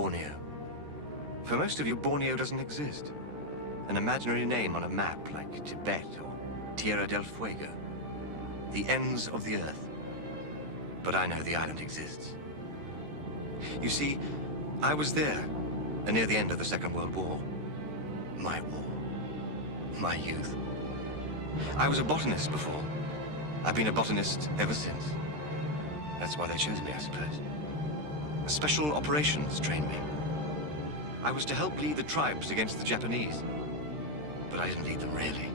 Borneo. For most of you, Borneo doesn't exist. An imaginary name on a map like Tibet or Tierra del Fuego. The ends of the earth. But I know the island exists. You see, I was there, near the end of the Second World War. My war. My youth. I was a botanist before. I've been a botanist ever since. That's why they chose me, I suppose. Special operations trained me. I was to help lead the tribes against the Japanese. But I didn't lead them really.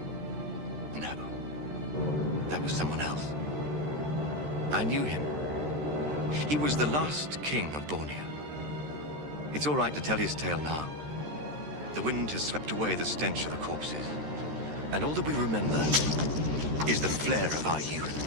No. That was someone else. I knew him. He was the last king of Borneo. It's all right to tell his tale now. The wind has swept away the stench of the corpses. And all that we remember is the flair of our youth.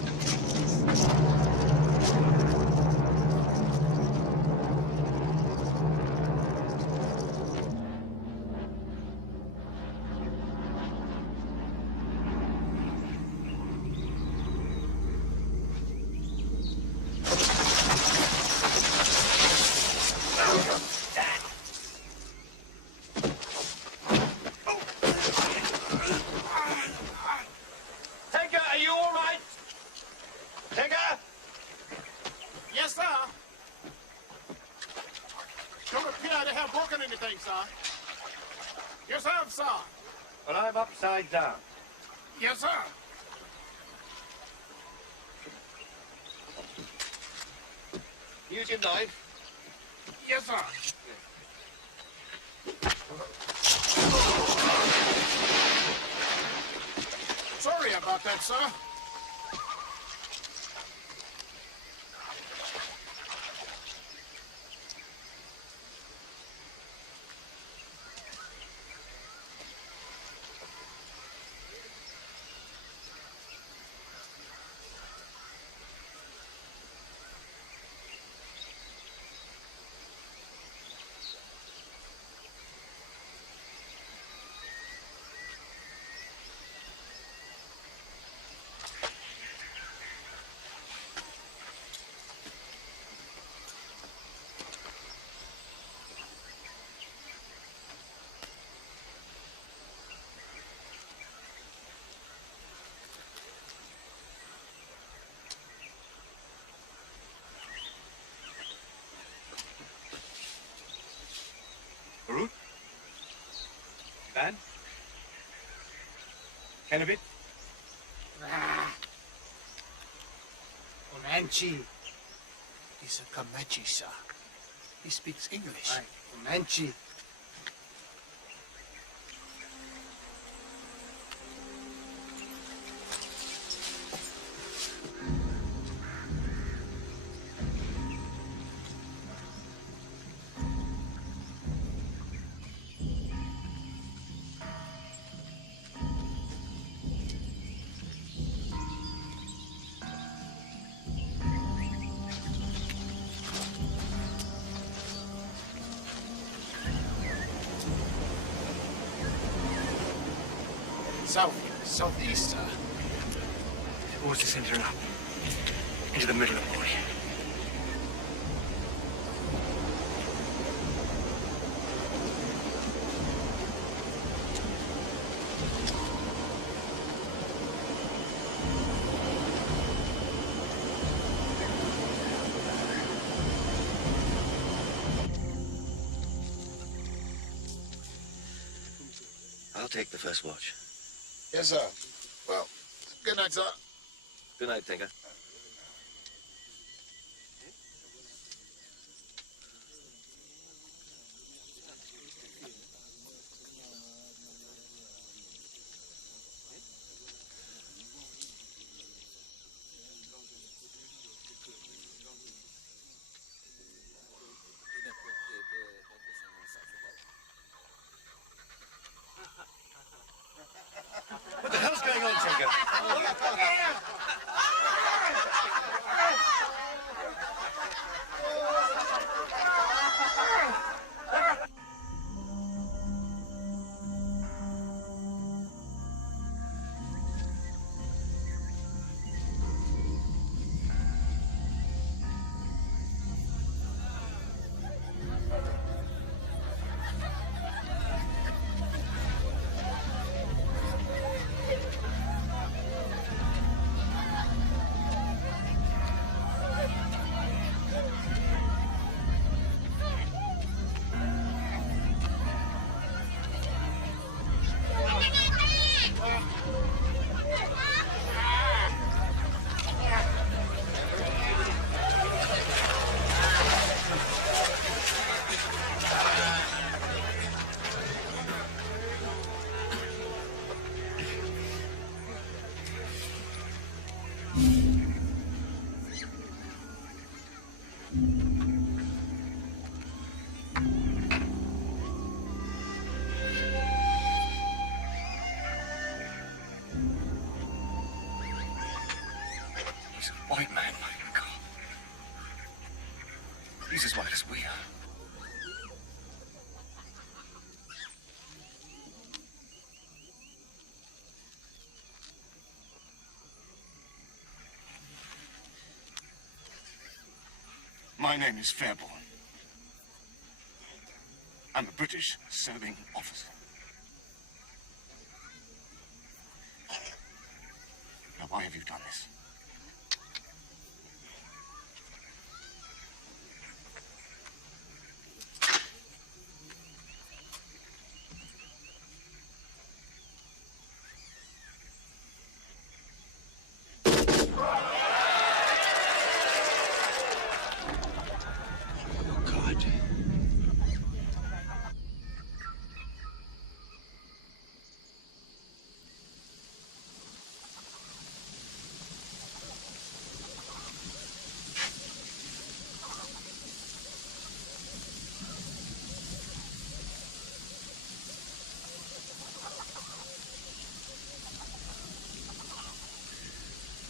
Upside down. Yes, sir. Use your knife. Yes, sir. Sorry about that, sir. Root? Bad? Can of it? Comanche. He's a Comanche, sir. He speaks English. Right. Comanche. Southeast, sir. Towards the center and up. Into the middle of the body. I'll take the first watch. Yes, sir. Well, good night, sir. Good night, Tinker. What the hell's going on, Tinker? He's a white man, my God. He's as white as we are. My name is Fairborn. I'm a British serving officer. Now, why have you done this? Oh, God.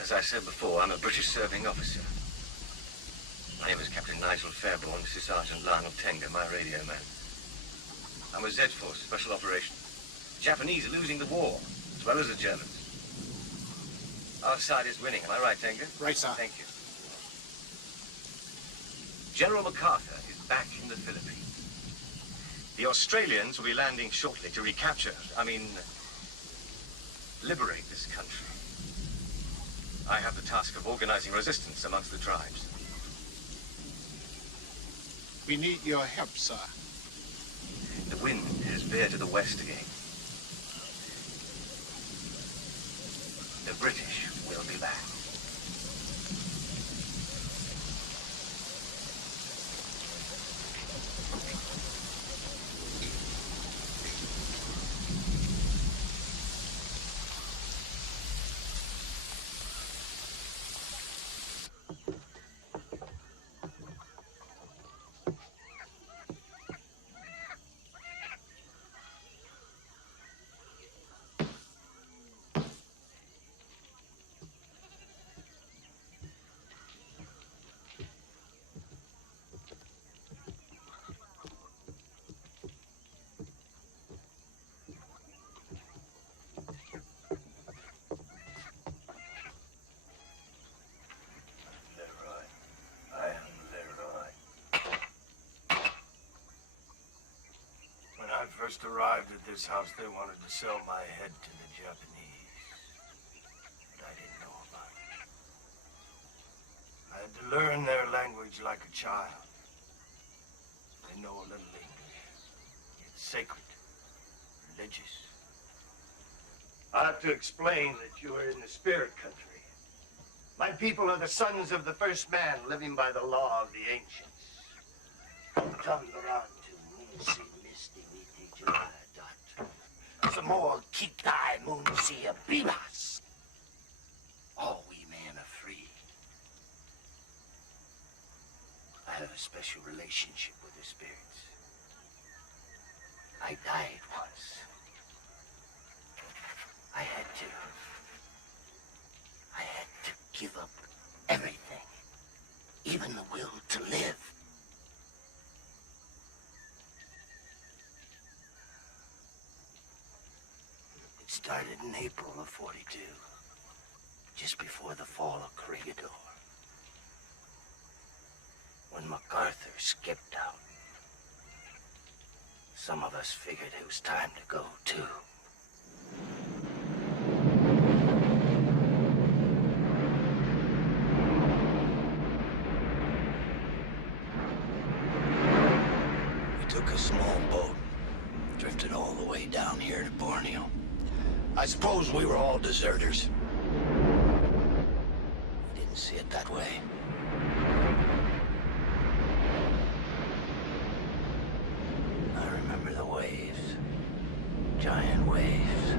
As I said before, I'm a British serving officer. My name is Captain Nigel Fairborn. This is Sergeant Lionel Tenga, my radio man. I'm with Z-Force, Special Operations. The Japanese are losing the war, as well as the Germans. Our side is winning, am I right, Tenga? Right, sir. Thank you. General MacArthur is back in the Philippines. The Australians will be landing shortly to recapture, liberate this country. I have the task of organizing resistance amongst the tribes. We need your help, sir. The wind has veered to the west again. The British will be back. When I first arrived at this house, they wanted to sell my head to the Japanese. But I didn't know about it. I had to learn their language like a child. They know a little English. It's sacred, religious. I have to explain that you are in the spirit country. My people are the sons of the first man living by the law of the ancients. Some more keep thy Munsia Bibas. All we men are free. I have a special relationship with the spirits. I died once. I had to give up everything, even the will to live. It started in April of '42, just before the fall of Corregidor, when MacArthur skipped out. Some of us figured it was time to go, too. We took a small boat, drifted all the way down here to Borneo. I suppose we were all deserters. We didn't see it that way. I remember the waves. Giant waves.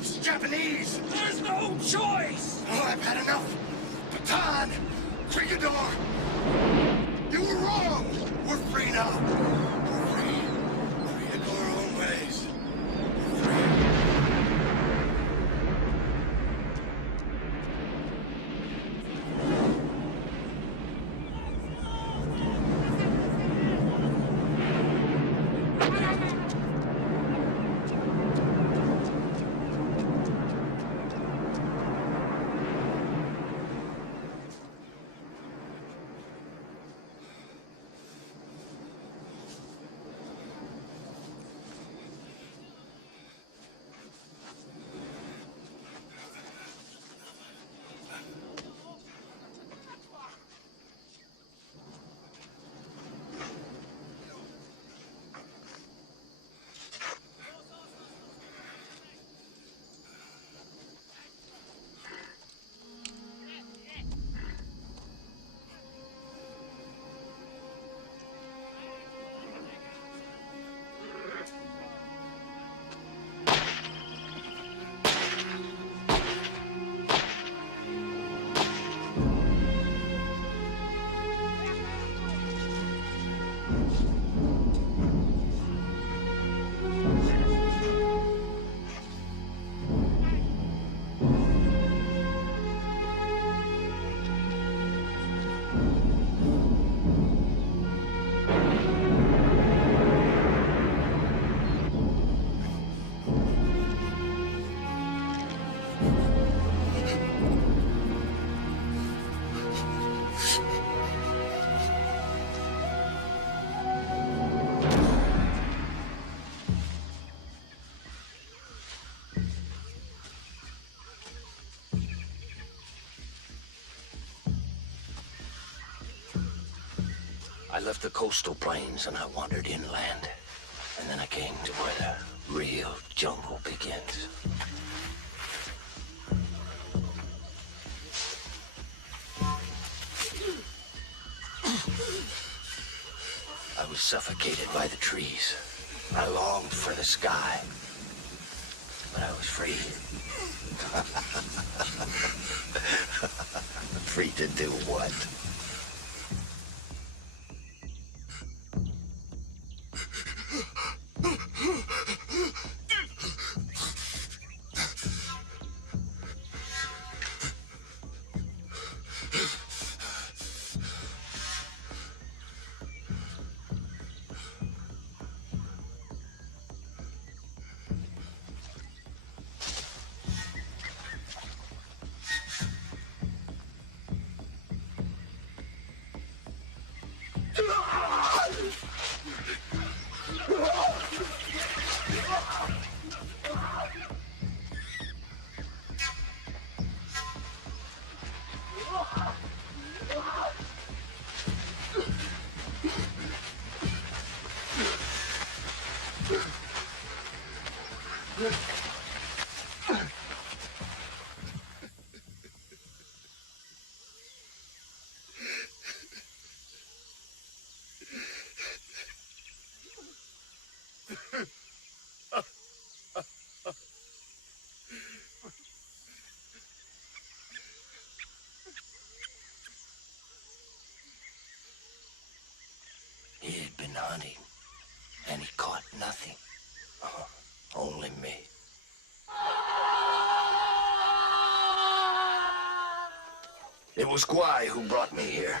That's Japanese! There's no choice! Oh, I've had enough! Baton! Crigador! You were wrong! We're free now! We're free. Free to go our own ways. We're free. I left the coastal plains and I wandered inland. And then I came to where the real jungle begins. I was suffocated by the trees. I longed for the sky. But I was free. Free to do what? He had been hunting, and he caught nothing. Only me. It was Guai who brought me here.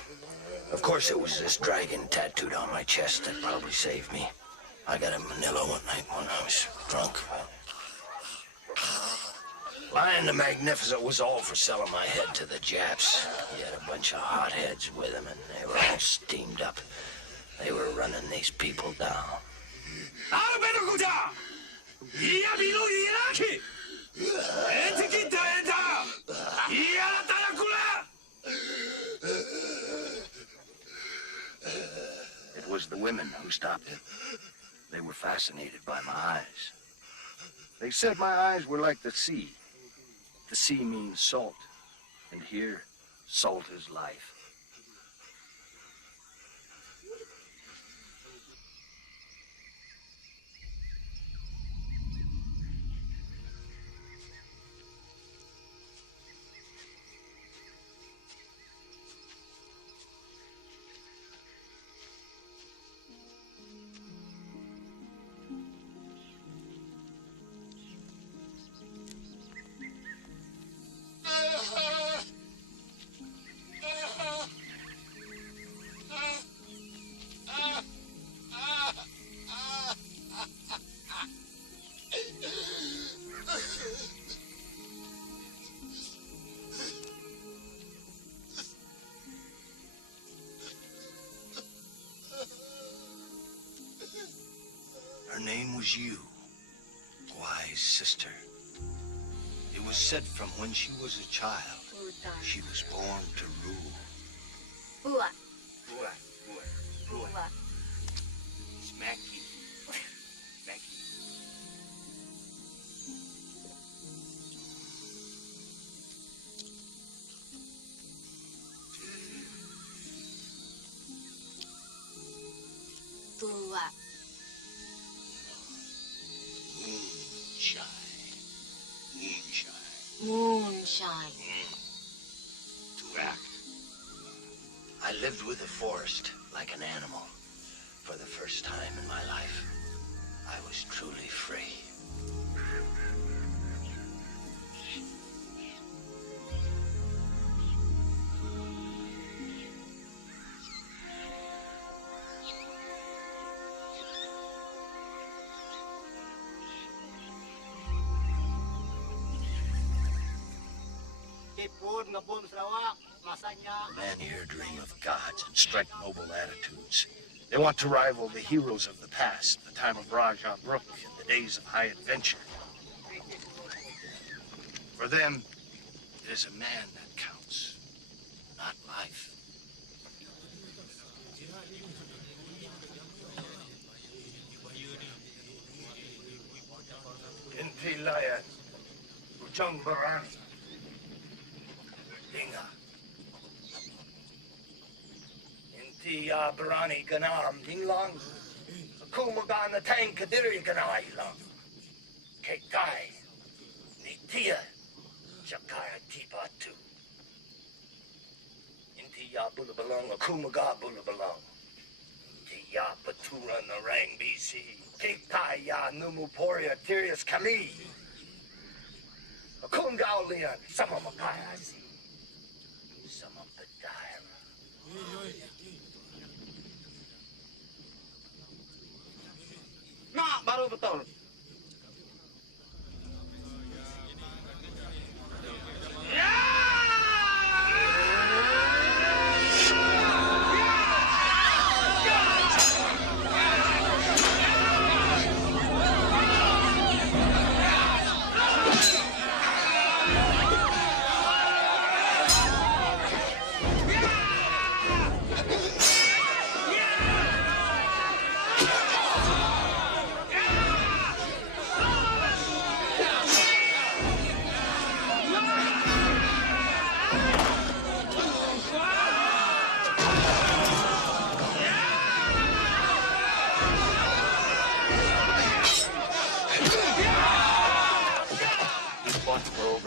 Of course, it was this dragon tattooed on my chest that probably saved me. I got in Manila one night when I was drunk. Lion the Magnificent was all for selling my head to the Japs. He had a bunch of hotheads with him, and they were all steamed up. They were running these people down. It was the women who stopped it. They were fascinated by my eyes. They said my eyes were like the sea. The sea means salt, and here, salt is life. Her name was Yu, Gwai's sister. It was said from when she was a child, she was born to rule. Bua. Bua. Smacky. Smacky. Bua. Moonshine. Turak. I lived with the forest like an animal. For the first time in my life, I was truly free. The men here dream of gods and strike noble attitudes. They want to rival the heroes of the past, the time of Raja Brook and the days of high adventure. For them, it is a man that counts, not life. Inti Laya, Ujung Barani, Dinga. Inti Barani Ganam, Dinglang, Kumagan the Tang Kadiri Ganai Lang, Kekai, Nitia, Jakaya Tipatu. Inti Ya Bulabalong, Kumaga Bulabalong. Inti Ya Patura Narang BC, Kekai Ya Numuporia Tirius Kali. Akungao Leon, some of Makaya see. Some of the dire. Nak, baru betul.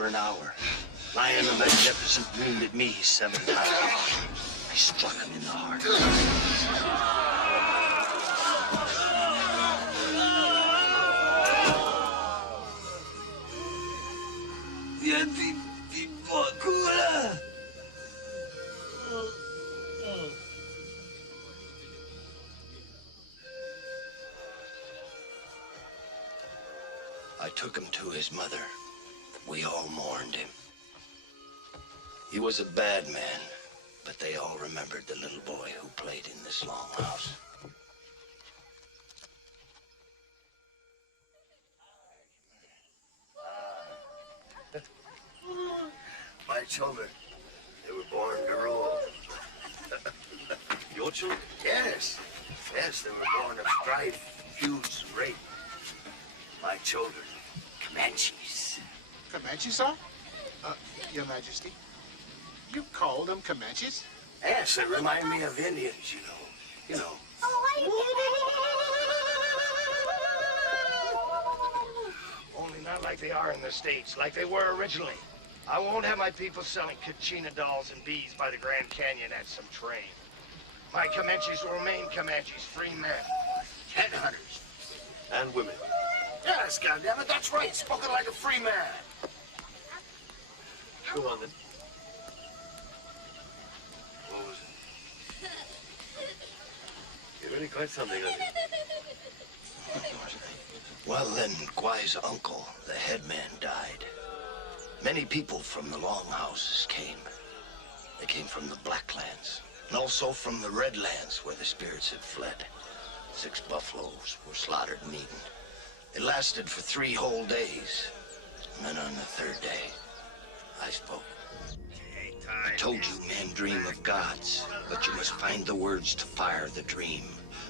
An hour. Lion the Magnificent wounded me 7 times. I struck him in the heart. I took him to his mother. We all mourned him. He was a bad man, but they all remembered the little boy who played in this longhouse. My children, they were born to rule. Your children? Yes, they were born of strife, feuds, and rape. My children, Comanches. Comanches, sir? Your Majesty, you call them Comanches? Yes, they remind me of Indians, you know. Only not like they are in the States, like they were originally. I won't have my people selling Kachina dolls and bees by the Grand Canyon at some train. My Comanches will remain Comanches, free men, headhunters. And women. Yes, goddammit, that's right, spoken like a free man. Go on then. What was it? You're really quite something, aren't you? Well, then, Gwai's uncle, the headman, died. Many people from the longhouses came. They came from the Blacklands, and also from the Redlands, where the spirits had fled. 6 buffaloes were slaughtered and eaten. It lasted for 3 whole days. And then on the 3rd day, I spoke. I told you men dream of gods, but you must find the words to fire the dream.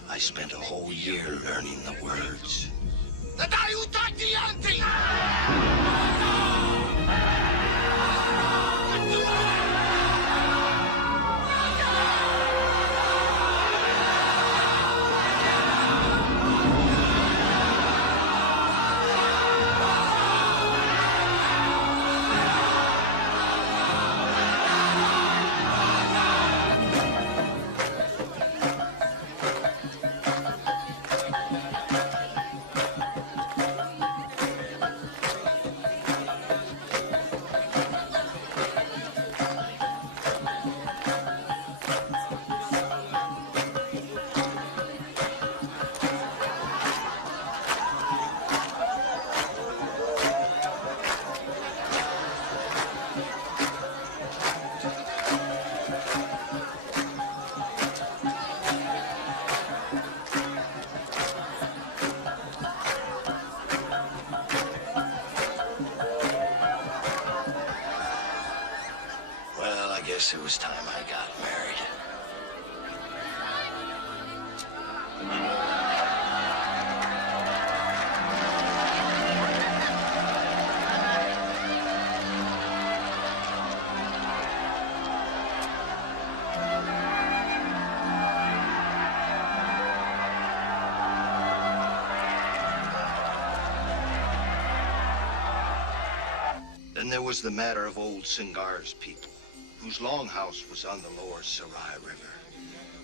I spent a whole year learning the words. It was time I got married. Then there was the matter of old Singar's people, whose longhouse was on the lower Sarai River.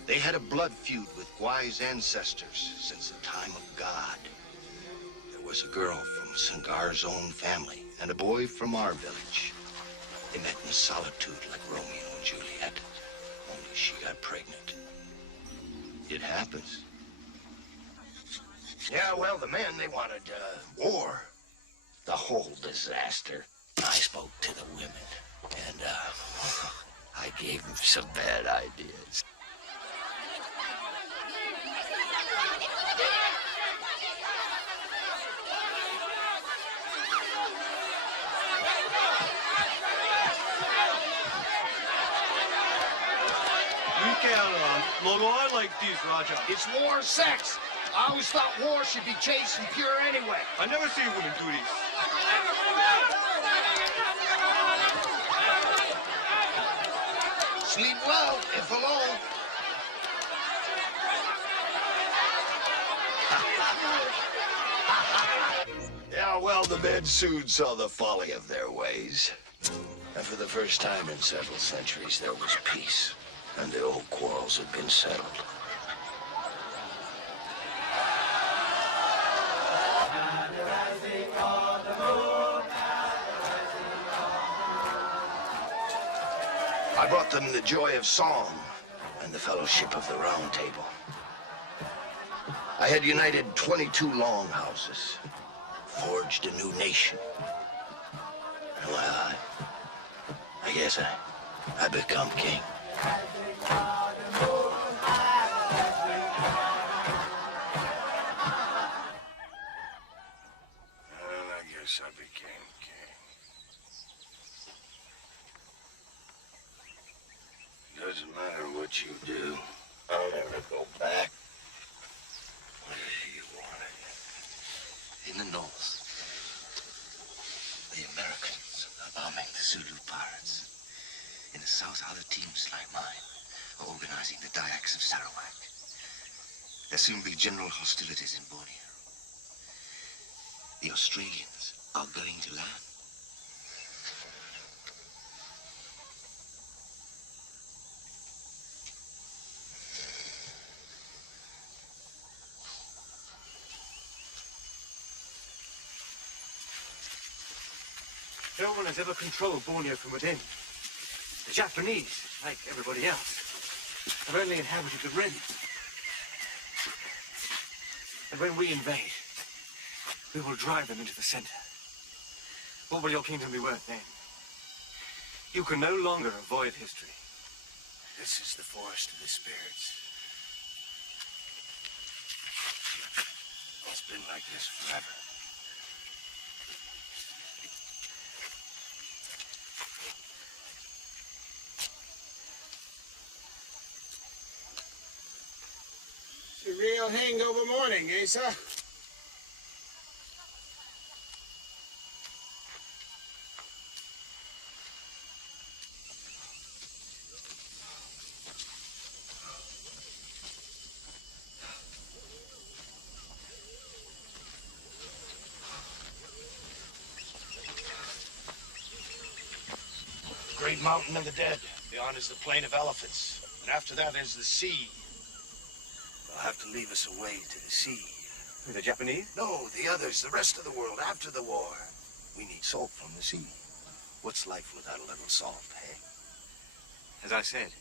They had a blood feud with Gwai's ancestors since the time of God. There was a girl from Singar's own family and a boy from our village. They met in solitude like Romeo and Juliet, only she got pregnant. It happens. Yeah, well, the men, they wanted war. The whole disaster. I spoke to the women, and I gave them some bad ideas. Logo, I like these, Raja. It's war sex. I always thought war should be chaste and pure anyway. I never see a woman do these. Sleep well, if alone. Yeah, well, the men soon saw the folly of their ways. And for the first time in several centuries, there was peace. And the old quarrels had been settled. I brought them the joy of song and the fellowship of the Round Table. I had united 22 longhouses, forged a new nation. Well, I guess I become king. And I guess I became king. Doesn't matter what you do, I'll never go back. What do you want? In the north, the Americans are arming the Zulu pirates. In the south, other teams like mine are organizing the Dayaks of Sarawak. There'll soon be general hostilities in Borneo. The Australians are going to land. No one has ever controlled Borneo from within. The Japanese, like everybody else, have only inhabited the rim. And when we invade, we will drive them into the center. What will your kingdom be worth then? You can no longer avoid history. This is the forest of the spirits. It's been like this forever. It's a real hangover morning, eh, sir? Great mountain of the dead. Beyond is the plain of elephants. And after that is the sea. They'll have to leave us away to the sea. The Japanese? No, the others, the rest of the world after the war. We need salt from the sea. What's life without a little salt, eh? As I said,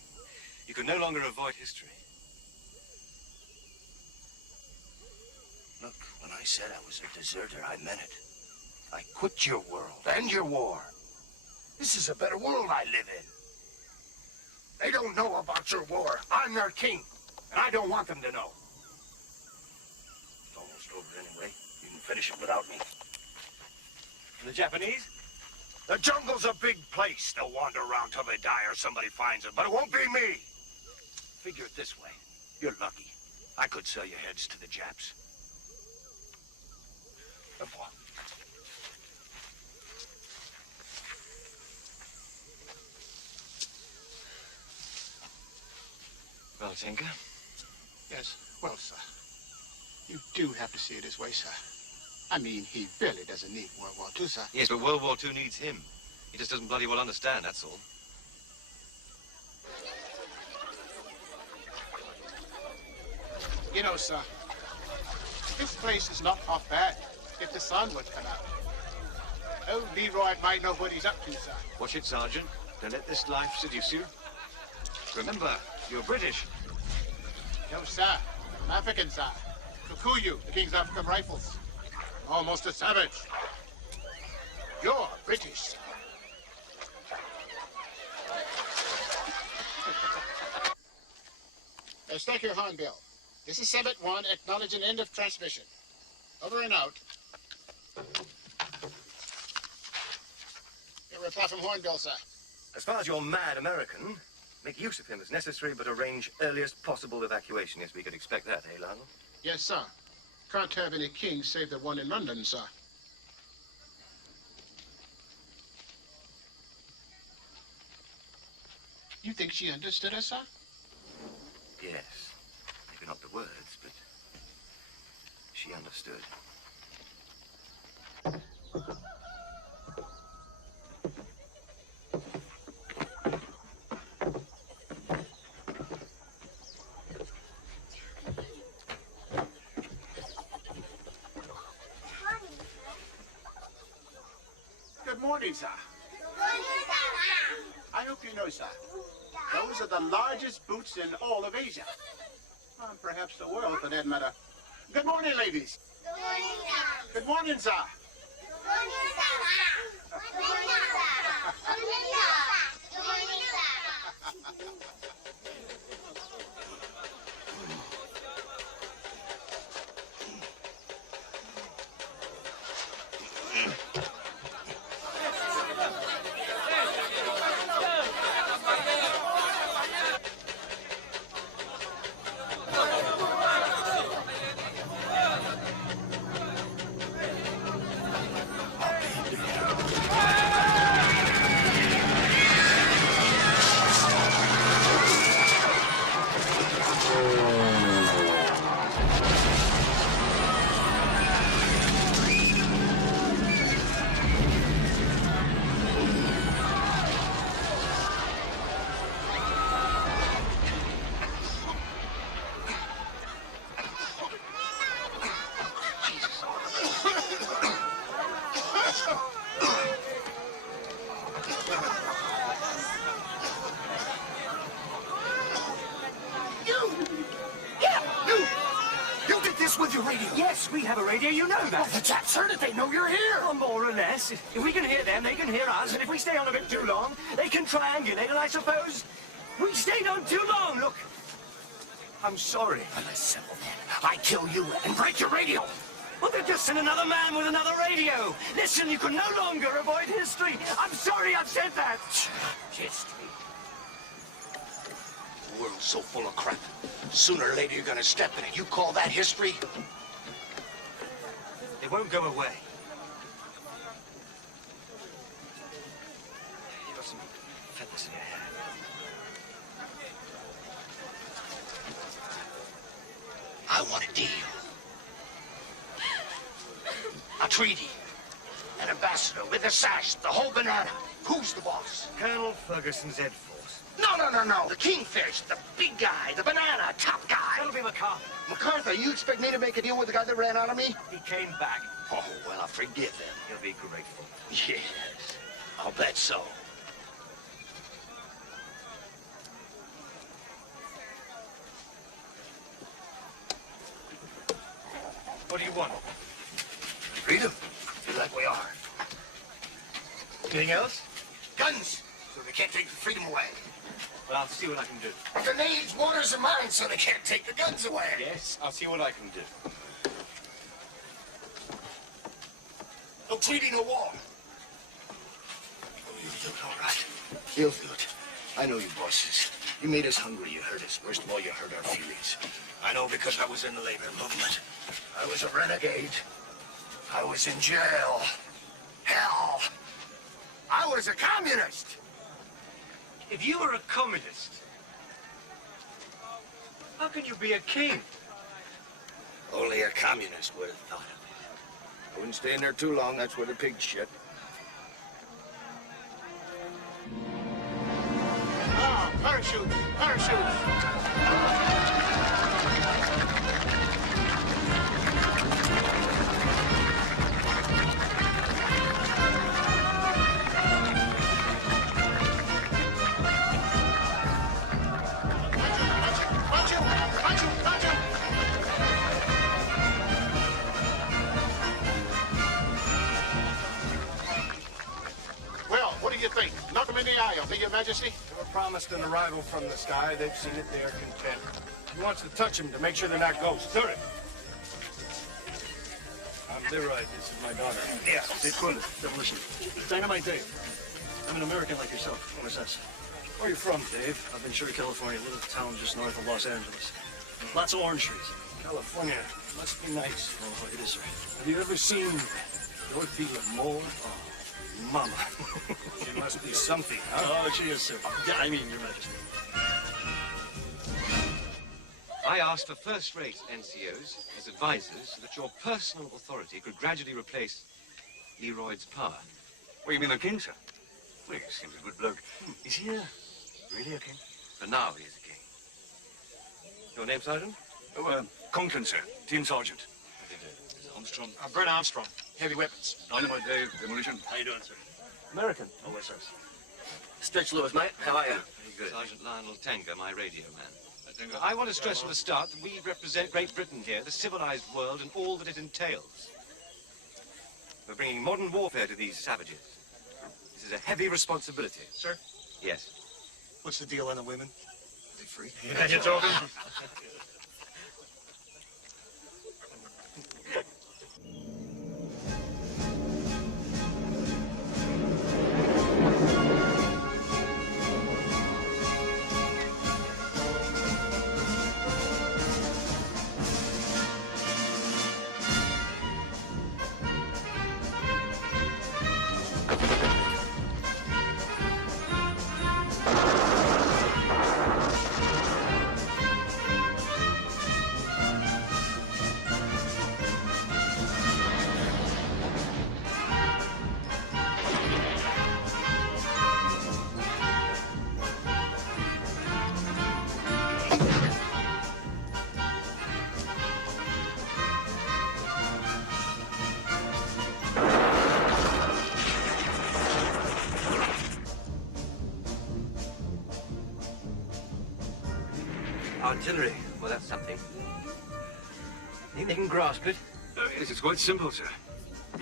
you can no longer avoid history. Look, when I said I was a deserter, I meant it. I quit your world and your war. This is a better world I live in. They don't know about your war. I'm their king, and I don't want them to know. It's almost over anyway. You can finish it without me. And the Japanese? The jungle's a big place. They'll wander around till they die or somebody finds them, but it won't be me. Figure it this way. You're lucky. I could sell your heads to the Japs. Au revoir. Well, Tinker? Yes. Well, sir, you do have to see it this way, sir. I mean, he really doesn't need World War II, sir. Yes, but World War II needs him. He just doesn't bloody well understand, that's all. You know, sir, this place is not half bad if the sun would come out. Old Leroy might know what he's up to, sir. Watch it, Sergeant. Don't let this life seduce you. Remember, you're British. No, sir. I'm African, sir. Kikuyu, the King's African Rifles. Almost a savage. You're British, sir. Strike your hornbill. This is Summit 1, acknowledging end of transmission. Over and out. Your reply from Hornbill, sir. As far as your mad American, make use of him as necessary, but arrange earliest possible evacuation. Yes, we could expect that, eh, Lionel? Yes, sir. Can't have any kings save the one in London, sir. You think she understood us, sir? Yes. Maybe not the words, but she understood. Good morning, sir. I hope you know, sir, those are the largest boots in all of Asia. Perhaps the world, for that matter. Good morning, ladies. Good morning, sir. Good morning, sir. Good morning, sir. Good morning, sir. Good morning, sir. Good morning, sir. With your radio. Yes, we have a radio, you know that. Well, the Japs heard it, they know you're here. Well, more or less. If we can hear them, they can hear us, and if we stay on a bit too long, they can triangulate, and I suppose we stayed on too long. Look, I'm sorry. Well, let's settle then. I kill you and break your radio. Well, they're just another man with another radio. Listen, you can no longer avoid history. I'm sorry I've said that. History. The world's so full of crap. Sooner or later you're gonna step in it. You call that history? They won't go away. You've got some feathers in your hair. I want a deal. A treaty. An ambassador with a sash, the whole banana. Who's the boss? Colonel Ferguson's Ed Force. No. The kingfish, the big guy, the banana, top guy. That'll be MacArthur. MacArthur, you expect me to make a deal with the guy that ran out of me? He came back. Oh, well, I'll forgive him. He'll be grateful. Yes, I'll bet so. What do you want? Freedom, feel like we are. Anything else? Guns, so they can't take the freedom away. Well, I'll see what I can do. Grenades, waters, and mines, so they can't take the guns away. Yes, I'll see what I can do. No treaty, no war. Oh, you do it all right. Feels good. I know you bosses. You made us hungry, you hurt us. Worst of all, you hurt our feelings. I know because I was in the labor movement. I was a renegade. I was in jail. Hell. I was a communist. If you were a communist, how can you be a king? Only a communist would have thought of it. I wouldn't stay in there too long. That's where the pigs shit. Ah, parachute, parachute. Well, what do you think? Knock them in the eye, Your Majesty. They were promised an arrival from the sky. They've seen it. They are content. He wants to touch them to make sure they're not ghosts. Hurry. I'm Leroy. This is my daughter. Yeah, it's quarters. Demolition. Dynamite Dave. I'm an American like yourself. What is this? Where are you from, Dave? I've been Ventura, California, a little town just north of Los Angeles. Lots of orange trees. California. Must be nice. Oh, it is, sir. Have you ever seen Dorothy L'Amour? Oh, Mama. She must be something, huh? Oh, she is, sir. Yeah, I mean, Your Majesty. I asked for first-rate NCOs as advisors so that your personal authority could gradually replace Leroyd's power. What, you mean the king, sir? Well, he seems a good bloke. Is he really a king? For now, he is a king. Your name, Sergeant? Oh, Conklin, sir. Team sergeant. Armstrong. Brent Armstrong. Heavy weapons. Dynamite Dave, demolition. How you doing, sir? American. Oh, yes, sir. Stretch Lewis, mate. How are you? Very good. Sergeant Lionel Tenga, my radio man. I want to stress from the start that we represent Great Britain here, the civilized world, and all that it entails. We're bringing modern warfare to these savages. This is a heavy responsibility. Sir? Yes. What's the deal on the women? Are they free? Yeah, you're talking. Artillery. Well, that's something. Think they can grasp it? Yes, it's quite simple, sir.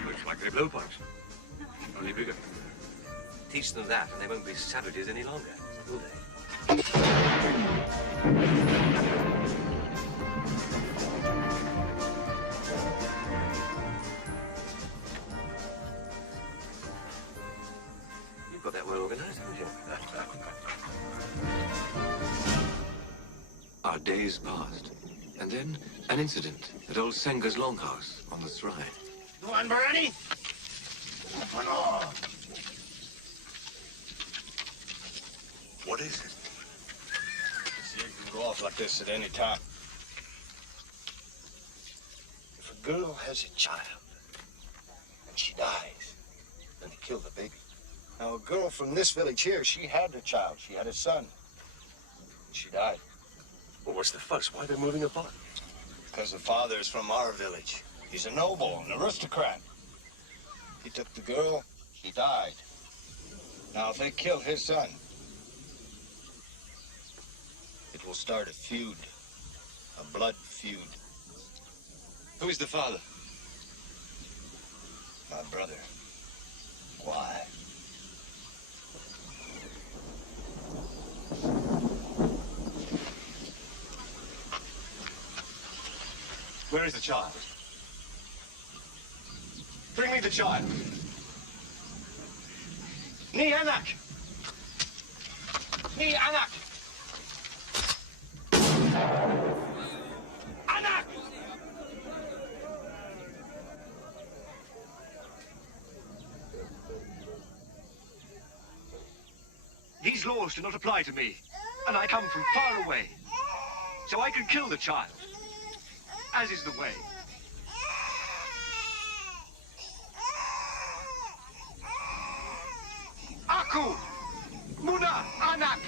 Looks like they blow pipes. Only bigger. Teach them that, and they won't be savages any longer, will they? Our days passed. And then, an incident at old Senga's longhouse on the Shrine. Go on, Barani. Open up. What is it? See, it can go off like this at any time. If a girl has a child and she dies, then they kill the baby. Now, a girl from this village here, she had a child. She had a son. And she died. Well, what's the fuss? Why are they moving apart? Because the father is from our village. He's a noble, an aristocrat. He took the girl, he died. Now, if they kill his son, it will start a feud. A blood feud. Who's the father? My brother. Why? Where is the child? Bring me the child. Ni anak! Ni anak! Anak! These laws do not apply to me, and I come from far away. So I can kill the child, as is the way. Aku! Muna! Anak!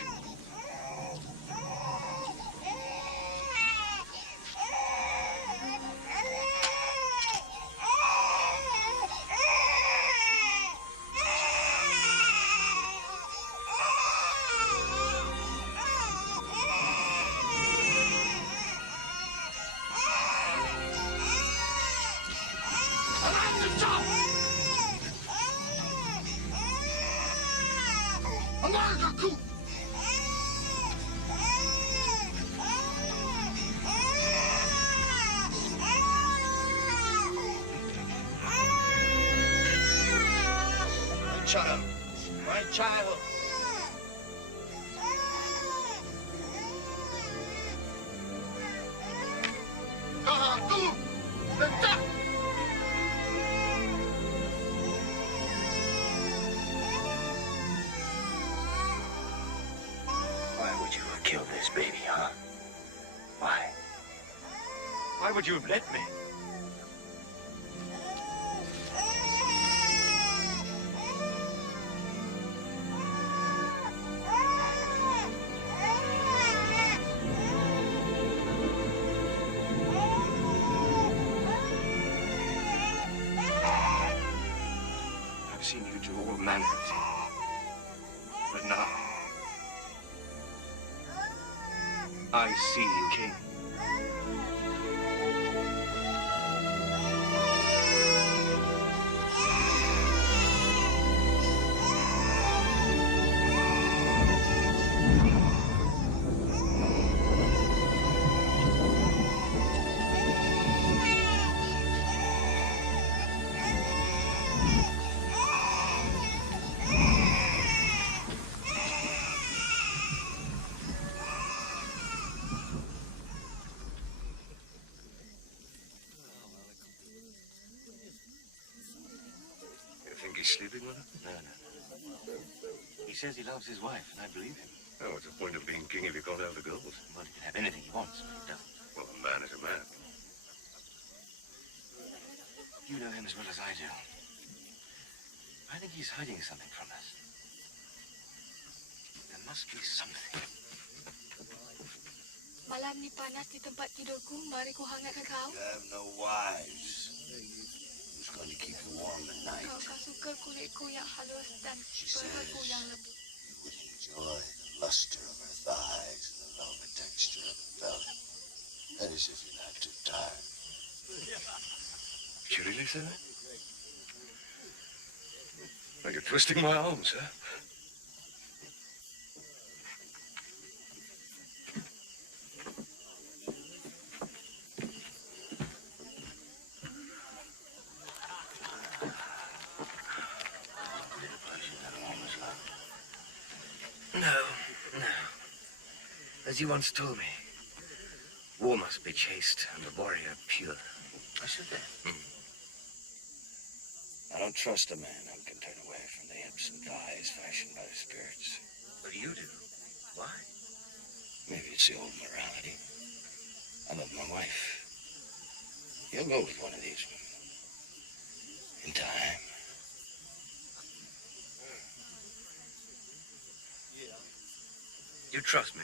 Child. My child. Why would you have killed this baby, huh? Why? Why would you have let me? I've seen you do all manner of things. But now, I see you, King. Think he's sleeping with her? No. He says he loves his wife, and I believe him. Oh, what's the point of being king if you can't have the girls? Well, he can have anything he wants, but he doesn't. Well, a man is a man. You know him as well as I do. I think he's hiding something from us. There must be something. Malam ni panas di tempat tidurku. Mari ku hangatkan kau. You have no wives. Who's going to keep you warm at night? Kau suka kulitku yang halus dan pehaku yang lembut. You would enjoy the luster of her thighs and the velvet texture of her belly. That is if you're not too tired. Did you really say that? Well, you're twisting my arms, huh? No. As you once told me, War must be chaste and the warrior pure. I should then. I don't trust a man who can turn away from the imps and thighs fashioned by the spirits. But you do. Why? Maybe it's the old morality. I love my wife. You'll go with one of these women. In time. You trust me?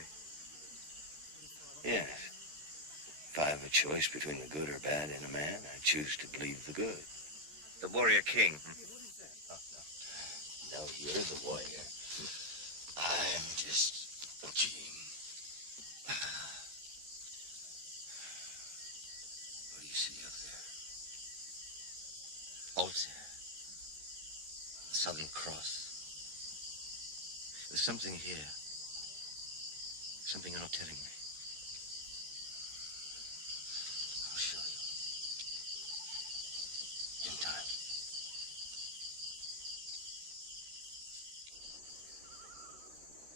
Yes. If I have a choice between the good or bad in a man, I choose to believe the good. The warrior king. No, you're the warrior. I'm just a king. What do you see up there? Altar. The Southern Cross. There's something here. Something you're not telling me. I'll show you. In time.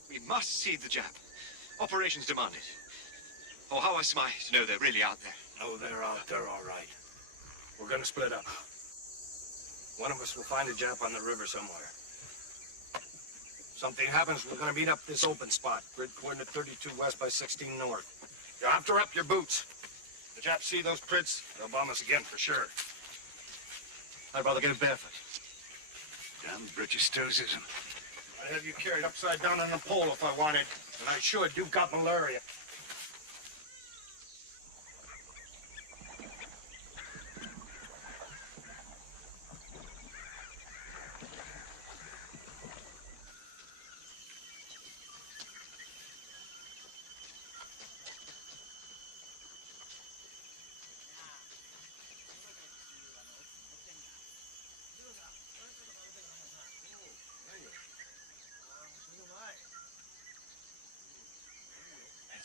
We must see the Jap. Operations demand it. Oh, how I smile to know they're really out there. Oh, they're out there, all right. We're gonna split up. One of us will find a Jap on the river somewhere. Something happens, we're gonna meet up this open spot. Grid coordinate 32 west by 16 north. You have to wrap your boots. The Japs see those Brits, they'll bomb us again for sure. I'd rather go barefoot. Damn British stoicism. I'd have you carried upside down on a pole if I wanted. And I sure do got malaria.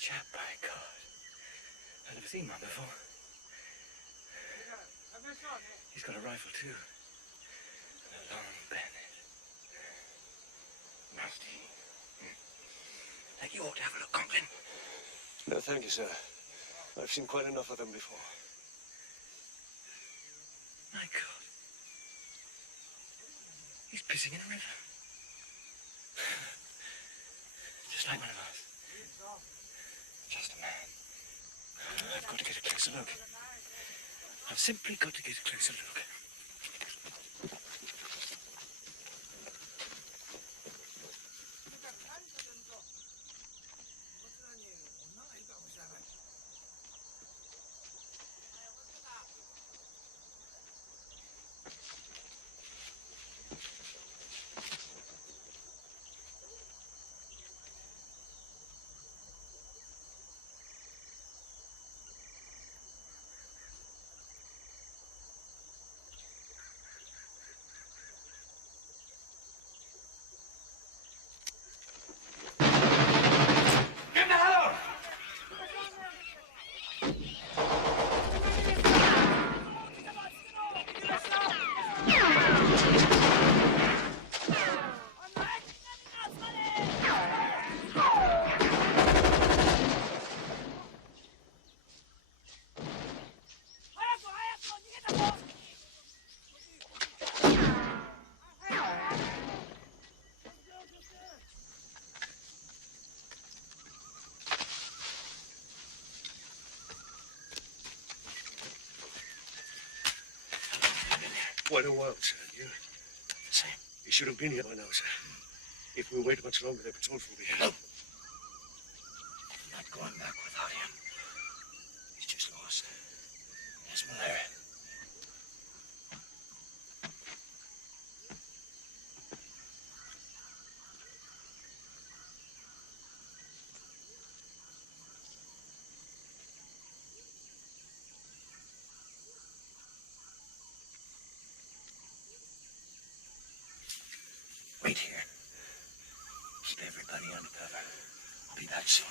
Chap, by God. I've never seen one before. He's got a rifle, too. And a long bayonet. Nasty. Like you ought to have a look, Conklin. No, thank you, sir. I've seen quite enough of them before. My God. He's pissing in a river. Just like one of us. Just a man. I've got to get a closer look. I've simply got to get a closer look. Quite a while, sir. You He should have been here by now, sir. If we wait much longer, their patrols will be here. No. I'm not going back without him. He's just lost. There's malaria. Wait here. Keep everybody under cover. I'll be back soon.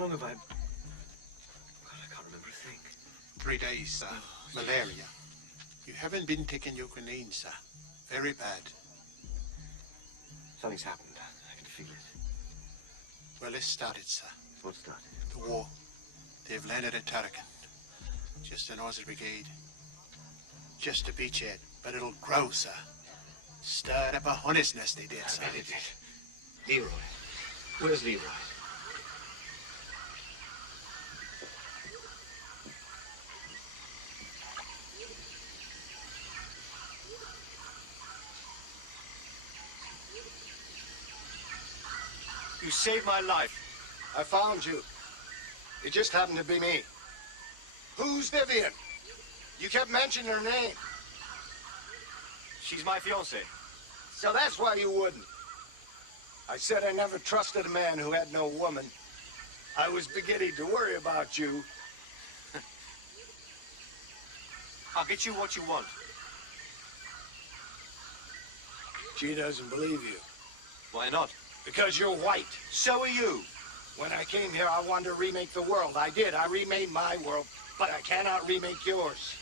How long have I... God, I can't remember a thing. 3 days, sir. Malaria. You haven't been taking your quinine, sir. Very bad. Something's happened. I can feel it. Well, it started, sir. What started? The war. They've landed at Tarakan. Just the Northern Brigade. Just a beachhead, but it'll grow, sir. Stirred up a hornet's nest, they did, sir. They did. Leroy. Where's Leroy? You saved my life. I found you. It just happened to be me. Who's Vivian? You kept mentioning her name. She's my fiancée. So that's why you wouldn't. I said I never trusted a man who had no woman. I was beginning to worry about you. I'll get you what you want. She doesn't believe you. Why not? Because you're white. So are you. When I came here, I wanted to remake the world. I did. I remade my world, but I cannot remake yours.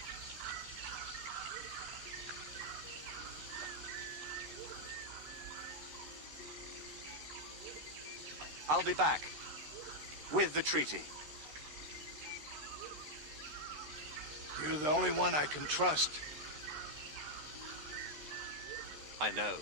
I'll be back. With the treaty. You're the only one I can trust. I know.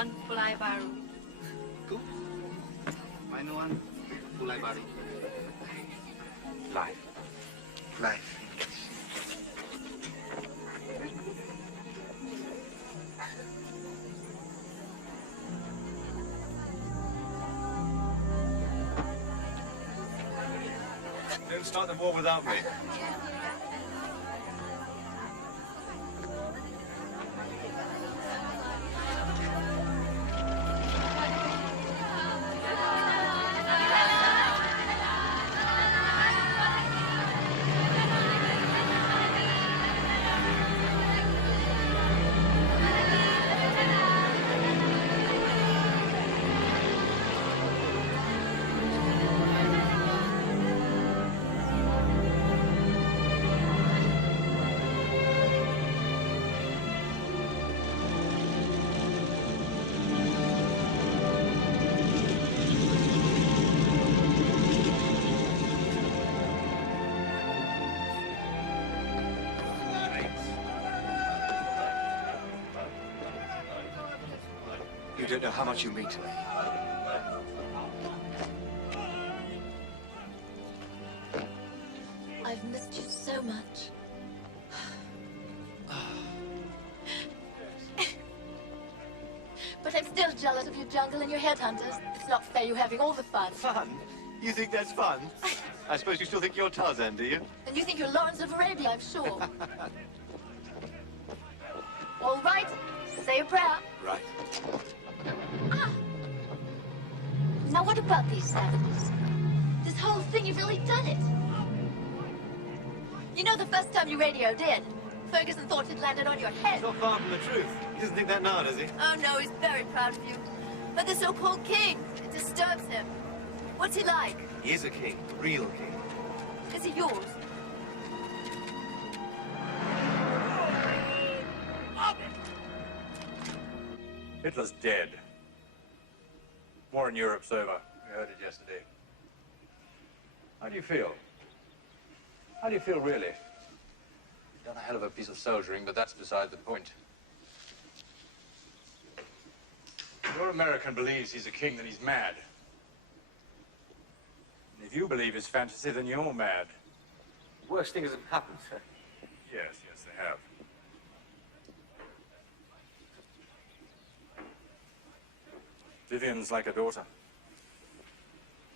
Mainuan mulai baru. Mainuan mulai baru. Life. Life. Don't start the war without me. You don't know how much you mean to me. I've missed you so much. But I'm still jealous of your jungle and your headhunters. It's not fair you having all the fun. Fun? You think that's fun? I suppose you still think you're Tarzan, do you? And you think you're Lawrence of Arabia, I'm sure. All right, say a prayer. Right. Ah! Now what about these savages? This whole thing, you've really done it. You know the first time you radioed in, Ferguson thought it landed on your head. It's not far from the truth. He doesn't think that now, does he? Oh no, he's very proud of you. But the so-called king, it disturbs him. What's he like? He is a king, a real king. Is he yours? Hitler's dead. War in Europe's over. We heard it yesterday. How do you feel? How do you feel, really? You've done a hell of a piece of soldiering, but that's beside the point. If your American believes he's a king, then he's mad. And if you believe his fantasy, then you're mad. The worst thing hasn't happened, sir. Yes, they have. Vivian's like a daughter.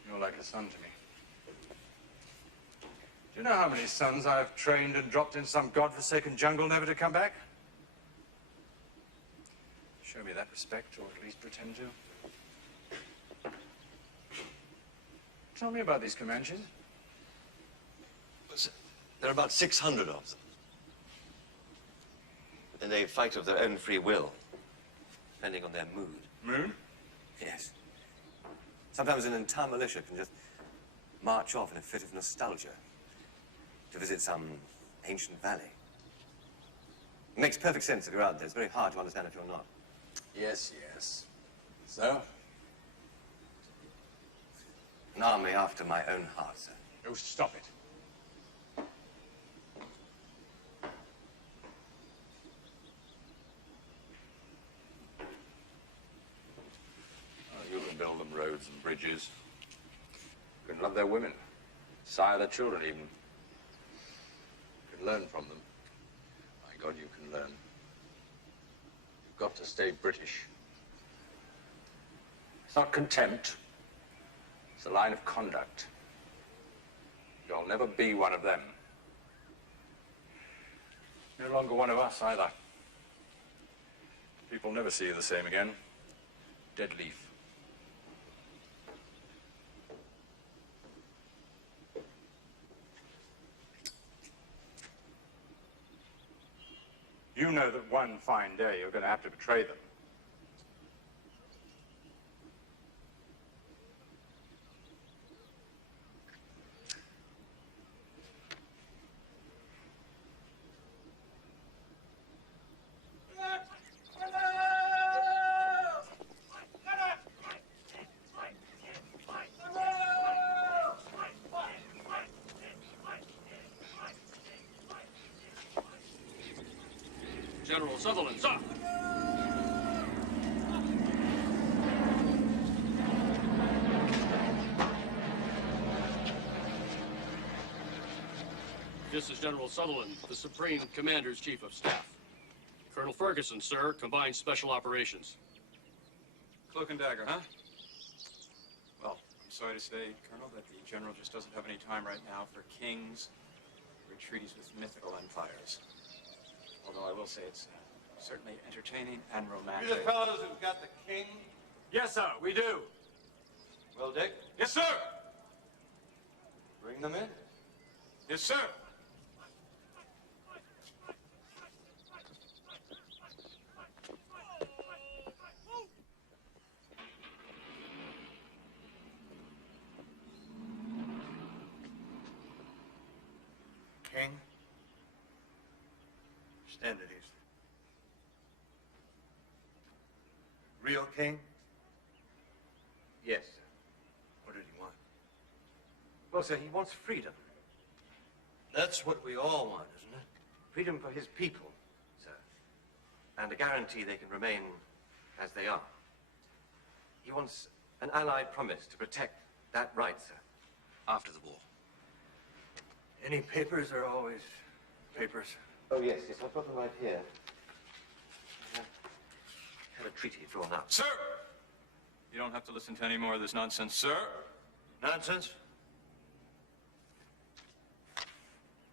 You're like a son to me. Do you know how many sons I've trained and dropped in some godforsaken jungle never to come back? Show me that respect, or at least pretend to. Tell me about these Comanches. There are about 600 of them. And they fight of their own free will, depending on their mood. Mood? Yes. Sometimes an entire militia can just march off in a fit of nostalgia to visit some ancient valley. It makes perfect sense if you're out there. It's very hard to understand if you're not. Yes, yes. So? An army after my own heart, sir. Oh, stop it. You can build them roads and bridges. You can love their women, sire their children even. You can learn from them. My God, you can learn. You've got to stay British. It's not contempt. It's a line of conduct. You'll never be one of them. You're no longer one of us either. People never see you the same again. Dead leaf. You know that one fine day you're going to have to betray them. General Sutherland, sir. This is General Sutherland, the Supreme Commander's Chief of Staff. Colonel Ferguson, sir, Combined Special Operations. Cloak and dagger, huh? Well, I'm sorry to say, Colonel, that the General just doesn't have any time right now for kings or treaties with mythical empires. Although I will say it's certainly entertaining and romantic. You the fellows who've got the king? Yes, sir, we do. Well, Dick? Yes, sir. Bring them in. Yes, sir. King? Stand at ease. Real king? Yes. What did he want? Well, sir, he wants freedom. That's what we all want, isn't it? Freedom for his people, sir. And a guarantee they can remain as they are. He wants an allied promise to protect that right, sir. After the war. Any papers are always papers. Oh, yes, yes, I've got them right here. Had a treaty drawn up. Sir! You don't have to listen to any more of this nonsense, sir. Nonsense?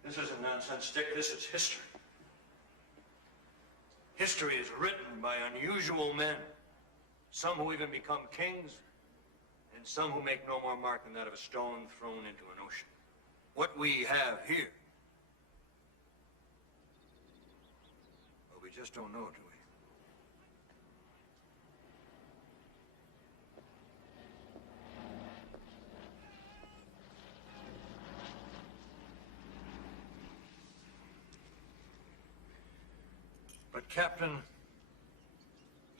This isn't nonsense, Dick. This is history. History is written by unusual men. Some who even become kings, and some who make no more mark than that of a stone thrown into an ocean. What we have here, well, we just don't know, do we? But, Captain,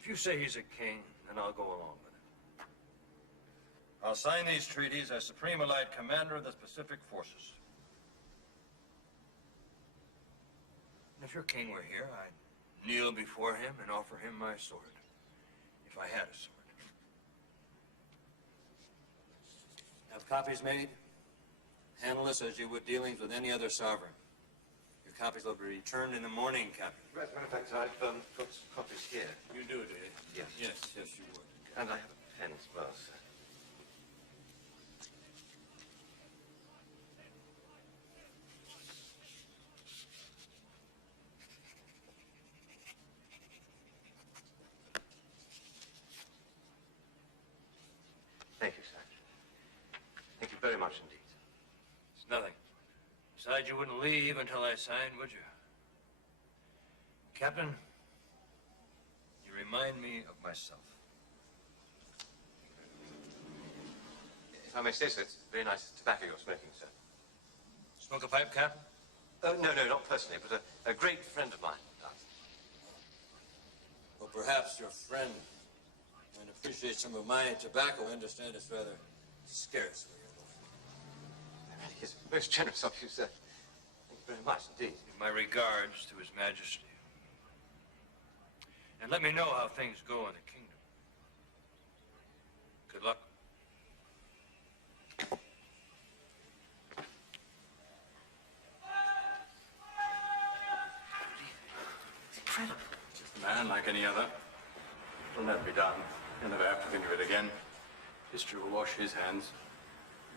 if you say he's a king, then I'll go along with it. I'll sign these treaties as Supreme Allied Commander of the Pacific Forces. And if your king were here, I'd kneel before him and offer him my sword, if I had a sword. Have copies made? Handle this as you would dealings with any other sovereign. Your copies will be returned in the morning, Captain. As a matter of fact, I've got copies here. You do, do you? Yes. Yes, yes, you would. And I have a pen as well, sir. Thank you, sir. Thank you Very much indeed. It's nothing. Besides, you wouldn't leave until I signed, would you? Captain, you remind me of myself. If I may say so, it's very nice tobacco you're smoking, sir. Smoke a pipe, Captain? No, not personally, but a great friend of mine does. Well, perhaps your friend might appreciate some of my tobacco. I understand it's rather scarce. It's most generous of you, sir. Thank you very much indeed. Give my regards to His Majesty. And let me know how things go in the kingdom. Good luck. Incredible. Just a man like any other. It'll never be done. He'll never have to think of it again. History will wash his hands,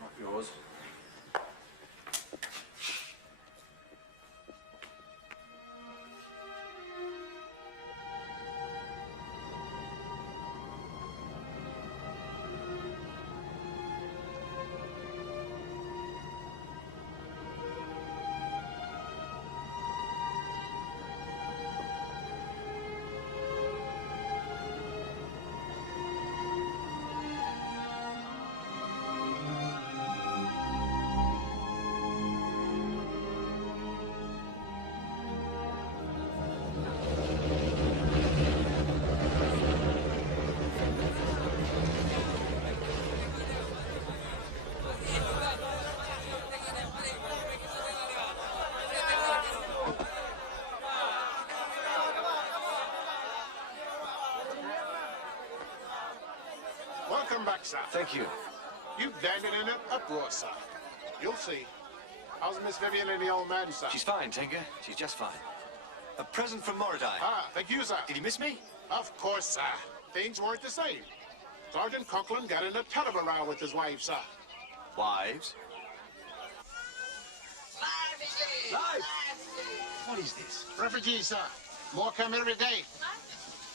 not yours. Welcome back, sir. Thank you. You've landed in an uproar, sir. You'll see. How's Miss Vivian and the old man, sir? She's fine, Tinker. She's just fine. A present from Moradai. Ah, thank you, sir. Did he miss me? Of course, sir. Things weren't the same. Sergeant Coughlin got in a terrible row with his wife, sir. Wives? Live! What is this? Refugees, sir. More come every day.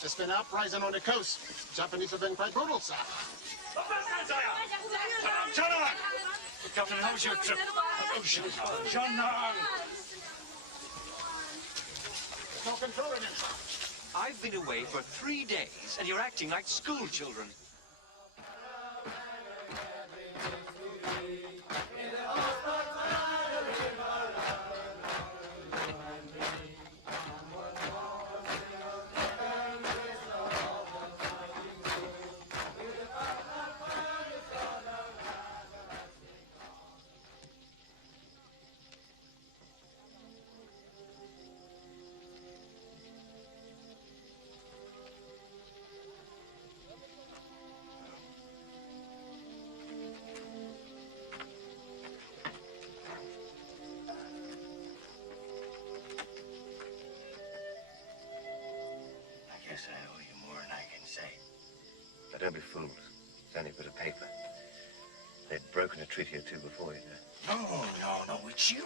Just been uprising on the coast. Japanese have been quite brutal, sir. Captain, how's your trip? Ocean. No controlling him, sir. I've been away for 3 days, and you're acting like school children. I guess I owe you more than I can say. But don't be fools. It's only a bit of paper. They'd broken a treaty or two before you. No, it's you.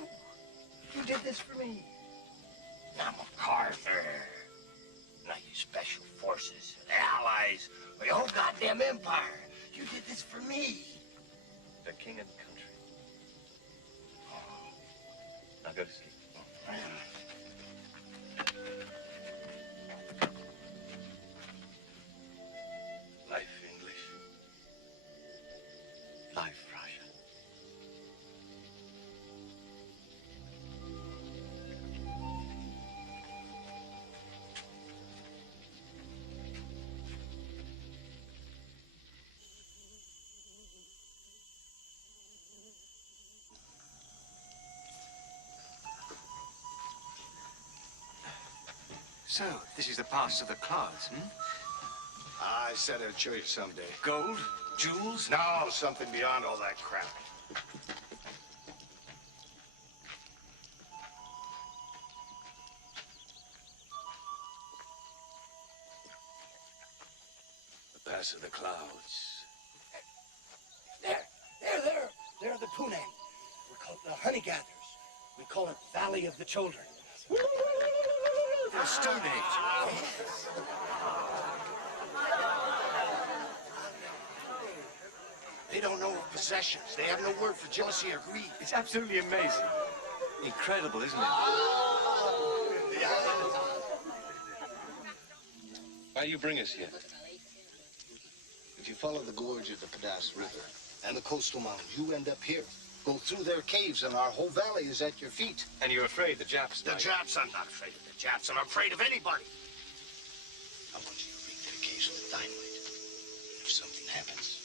You did this for me. Not MacArthur. Not you special forces, the Allies, or your whole goddamn empire. You did this for me. The king and country. Now go to sleep. Life English. Life Russia. So, this is the pass to the clouds, hmm? I said I'd show you someday. Gold? Jewels? No, something beyond all that crap. The pass of the clouds. There are the Punan. We're called the Honey Gatherers. We call it Valley of the Children. The Stone Age. They don't know of possessions. They have no word for jealousy or greed. It's absolutely amazing. Incredible, isn't it? Why you bring us here? If you follow the gorge of the Padas River and the coastal mountains, you end up here. Go through their caves and our whole valley is at your feet. And you're afraid the Japs... The Japs? I'm not afraid of the Japs. I'm afraid of anybody. I want you to rig their caves with dynamite. If something happens,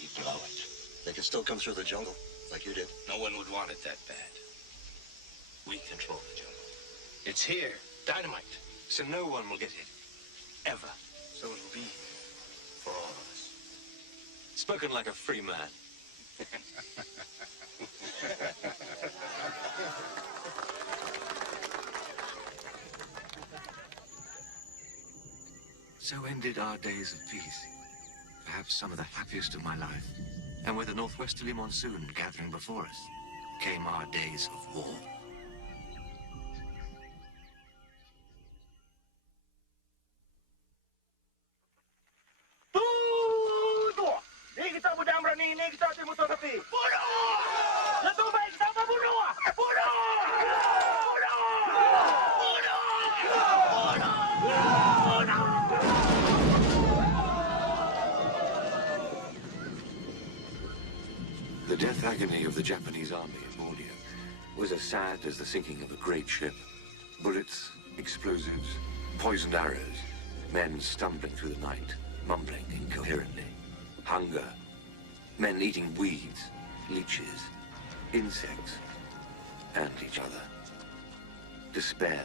we blow it. They can still come through the jungle, like you did. No one would want it that bad. We control the jungle. It's here. Dynamite. So no one will get it. Ever. So it'll be for all of us. Spoken like a free man. So ended our days of peace. Perhaps some of the happiest of my life. And with the northwesterly monsoon gathering before us, came our days of war. The death agony of the Japanese army in Borneo was as sad as the sinking of a great ship. Bullets, explosives, poisoned arrows, men stumbling through the night, mumbling incoherently. Hunger, men eating weeds, leeches, insects, and each other. Despair,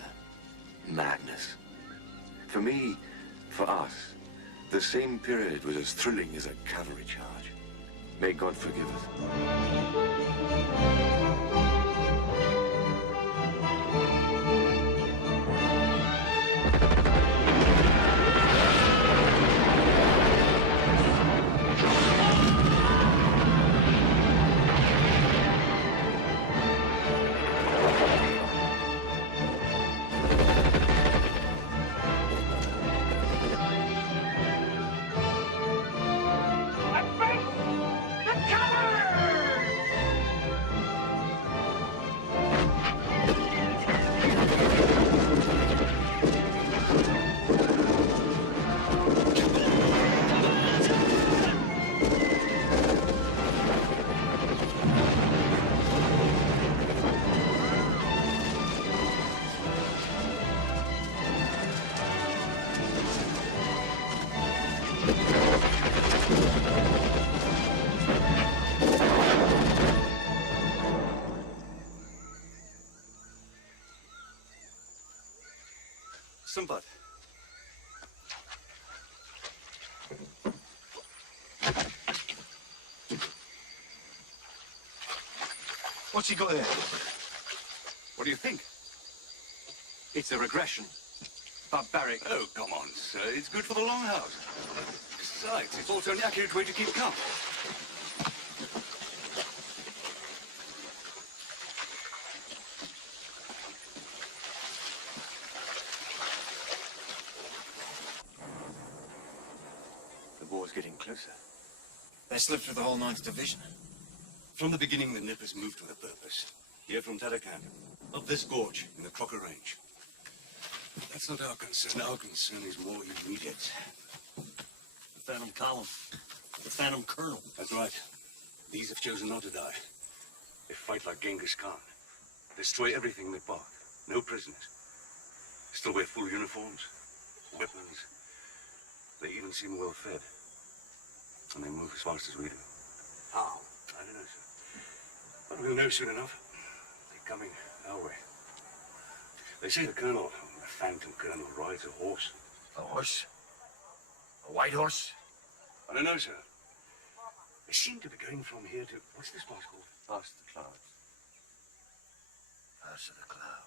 madness. For me, for us, the same period was as thrilling as a cavalry charge. May God forgive us. Sumbat. What's he got there? What do you think? It's a regression. Barbaric. Oh, come on, sir. It's good for the longhouse. Besides, it's also an accurate way to keep count. The war's getting closer. They slipped through the whole 9th Division. From the beginning, the Nippers moved with a purpose. Here from Tarakan, up this gorge in the Crocker Range. That's not our concern. Our concern is more immediate. The Phantom Column. The Phantom Colonel. That's right. These have chosen not to die. They fight like Genghis Khan. Destroy everything in their path. No prisoners. Still wear full uniforms, weapons. They even seem well fed. And they move as fast as we do. How? I don't know, sir. But we'll know soon enough. They're coming our way. They say the Colonel, the Phantom Colonel, rides a horse. A horse? A white horse? I don't know, sir. They seem to be going from here to... What's this place called? Past the clouds. Past the clouds.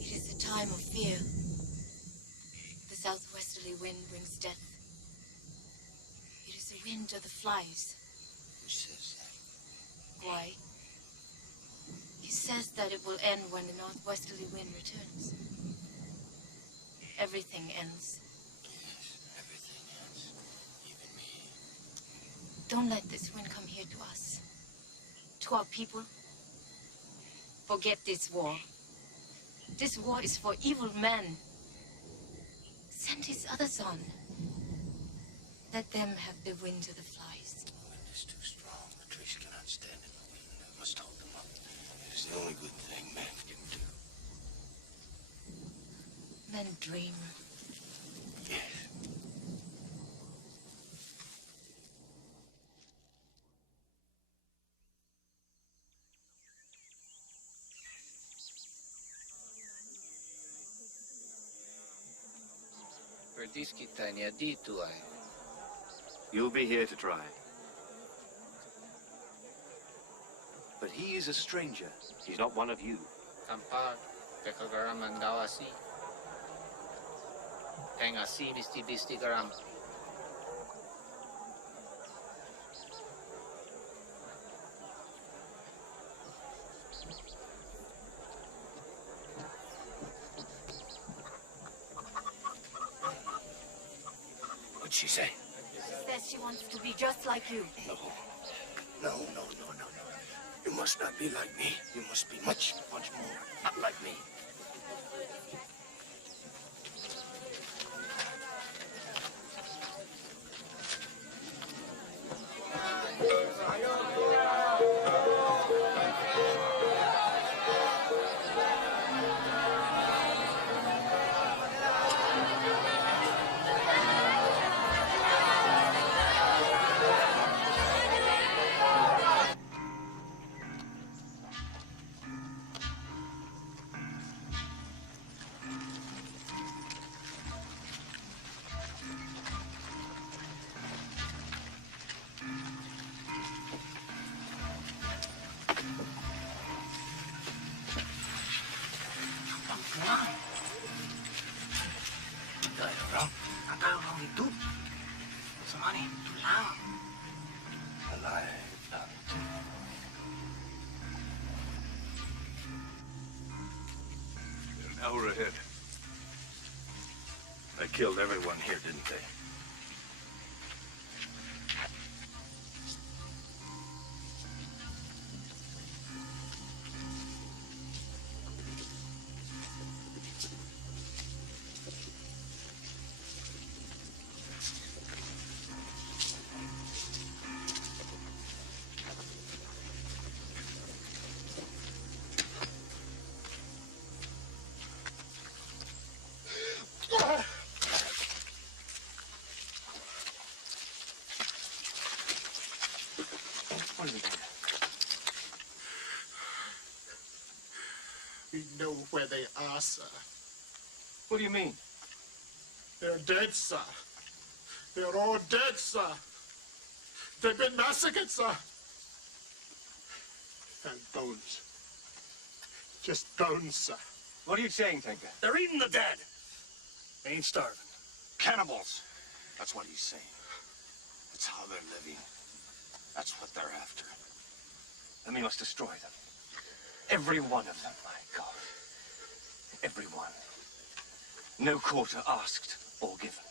It is a time of fear. The southwesterly wind brings death. It is the wind of the flies. Who says that? Why? He says that it will end when the northwesterly wind returns. Everything ends. Yes, everything ends. Even me. Don't let this wind come here to us. To our people. Forget this war. This war is for evil men. Send his others on. Let them have the wind to the flies. The wind is too strong. The trees cannot stand in the wind. I must hold them up. It is the only good thing man can do. Men dream. Yes. Perdiskitania dituai. You'll be here to try. But he is a stranger. He's not one of you. Kampar, kekagaraman dawasi. Tengasi bisti garam. What'd she say? She says she wants to be just like you. No. You must not be like me. You must be much more not like me. An hour ahead. They killed everyone here, didn't they? We know where they are, sir. What do you mean? They're dead, sir. They're all dead, sir. They've been massacred, sir. And bones. Just bones, sir. What are you saying, Tinker? They're eating the dead. They ain't starving. Cannibals. That's what he's saying. That's how they're living. That's what they're after. Then we must destroy them. Every one of them, my God. Every one. No quarter asked or given.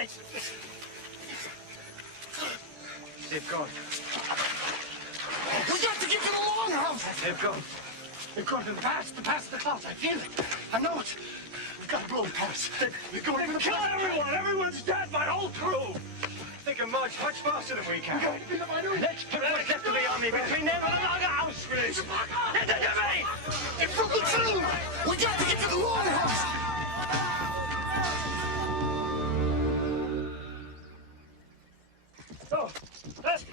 right. They've gone. We got to get to the longhouse! They've gone. They've gone to the past of the clouds. I feel it. I know it. We've got to blow the past. They're going to kill everyone. Everyone's dead. My whole crew. They can march much faster than we can. Let's put what's left of the army between them and the longhouse, please. Listen to me! It's from the tomb! We got to get to the longhouse! Oh, that's...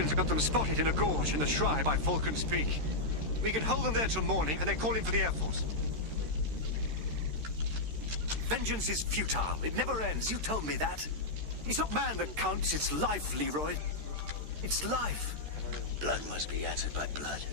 Americans have got them spotted in a gorge in the Shry by Falcon's Peak. We can hold them there till morning and then call in for the Air Force. Vengeance is futile. It never ends. You told me that. It's not man that counts, it's life, Leroy. It's life. Blood must be answered by blood.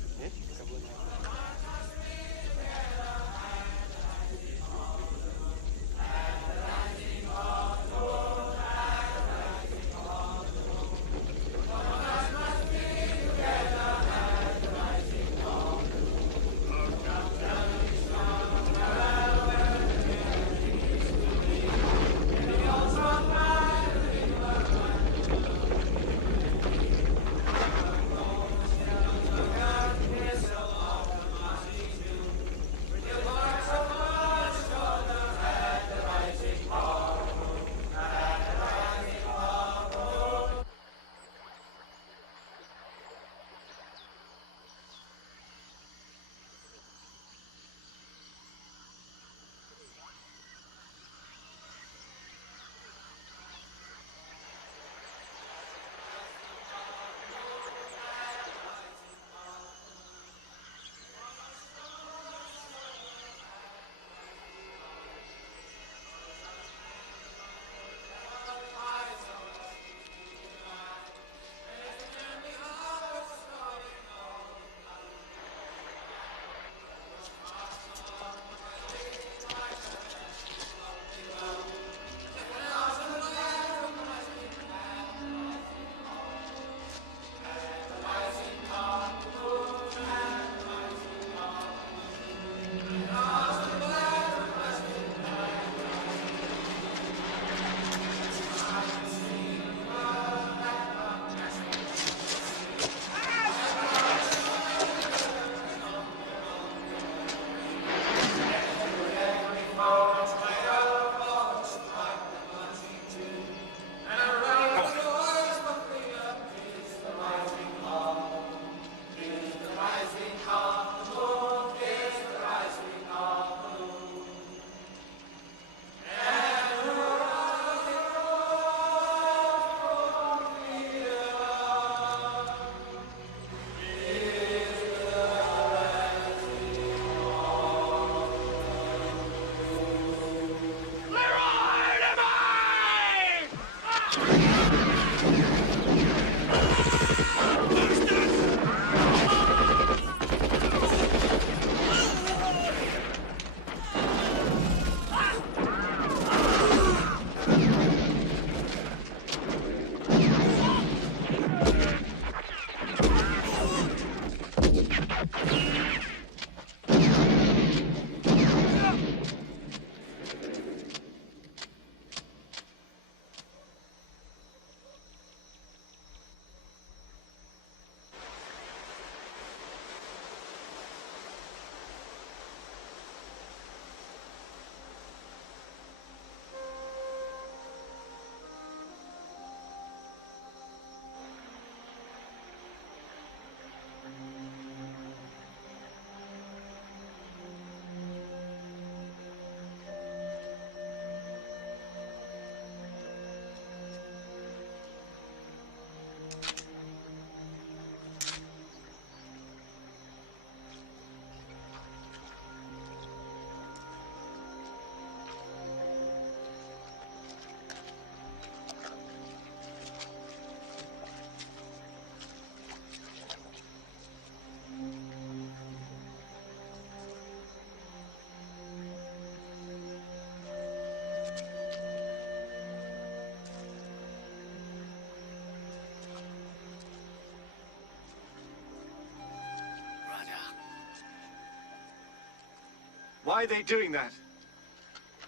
Why are they doing that?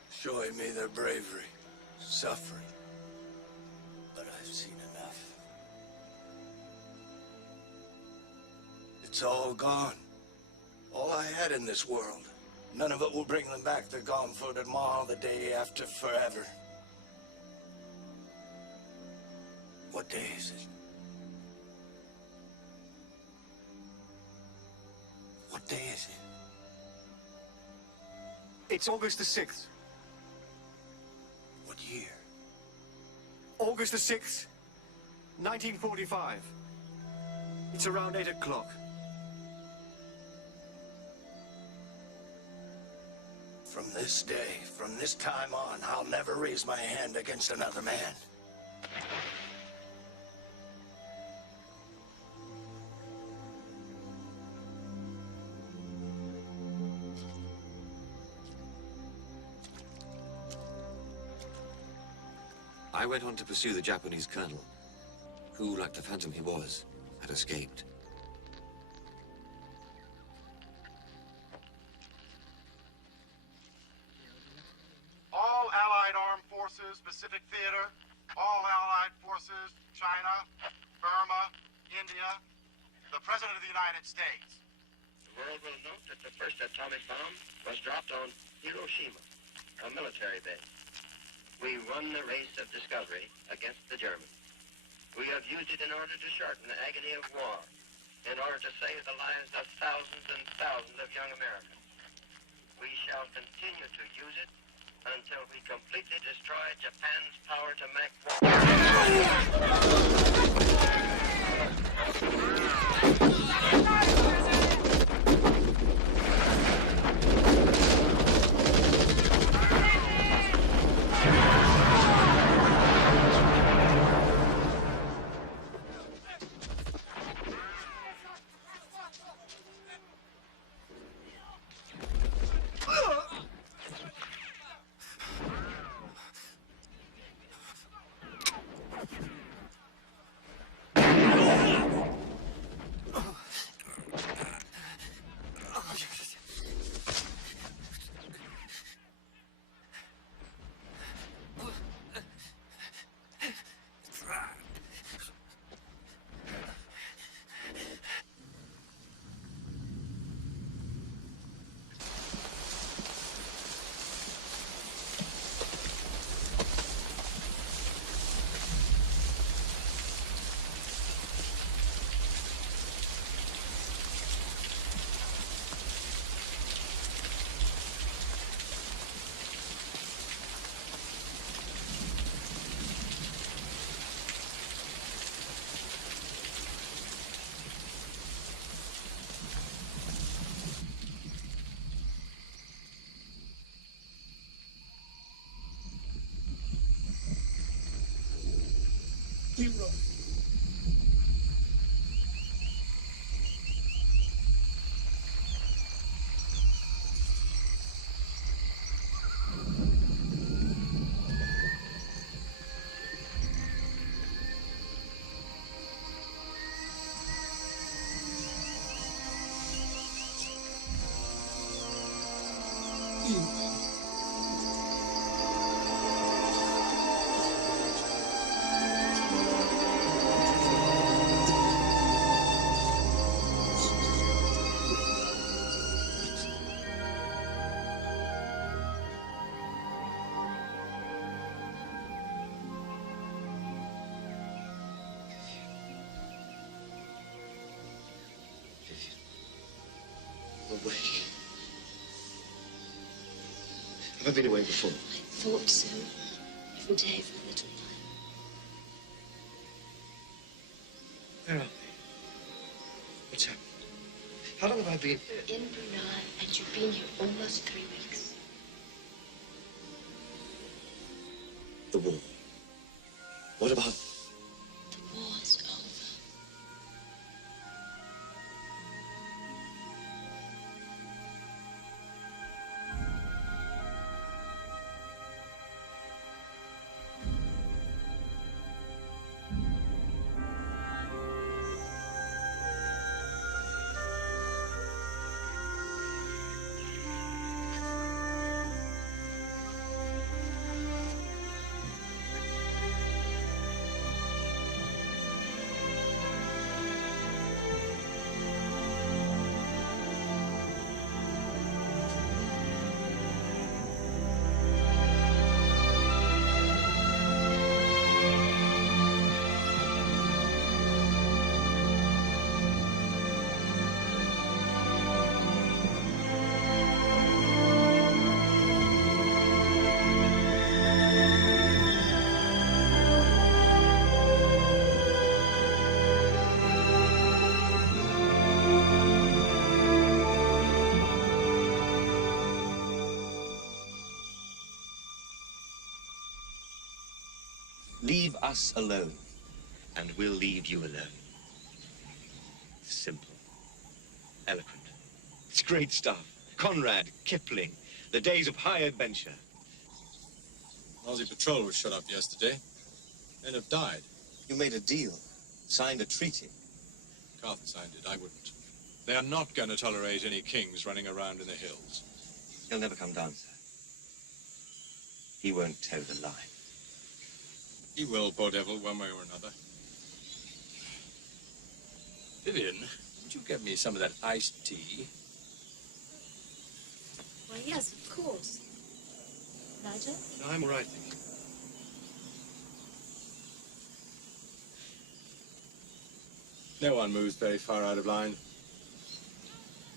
Showing me their bravery, suffering. But I've seen enough. It's all gone. All I had in this world. None of it will bring them back. They're gone for tomorrow, the day after, forever. What day is it? What day is it? It's August the 6th. What year? August the 6th, 1945. It's around 8 o'clock. From this day, from this time on, I'll never raise my hand against another man. I went on to pursue the Japanese colonel, who, like the phantom he was, had escaped. All Allied Armed Forces, Pacific Theater, all Allied Forces, China, Burma, India, the President of the United States. The world will note that the first atomic bomb was dropped on Hiroshima, a military base. We won the race of discovery against the Germans. We have used it in order to shorten the agony of war, in order to save the lives of thousands and thousands of young Americans. We shall continue to use it until we completely destroy Japan's power to make Away. Have I been away before? I thought so. Every day for a little while. Where are we? What's happened? How long have I been here? In Brunei, and you've been here almost 3 weeks. The war. What about... The war's over. Leave us alone, and we'll leave you alone. Simple. Eloquent. It's great stuff. Conrad, Kipling, the days of high adventure. Aussie patrol was shot up yesterday. Men have died. You made a deal, signed a treaty. Carter signed it, I wouldn't. They are not going to tolerate any kings running around in the hills. He'll never come down, sir. He won't toe the line. He will, poor devil, one way or another. Vivian, would you get me some of that iced tea? Why, yes, of course. Nigel? No, I'm all right, thank you. No one moves very far out of line.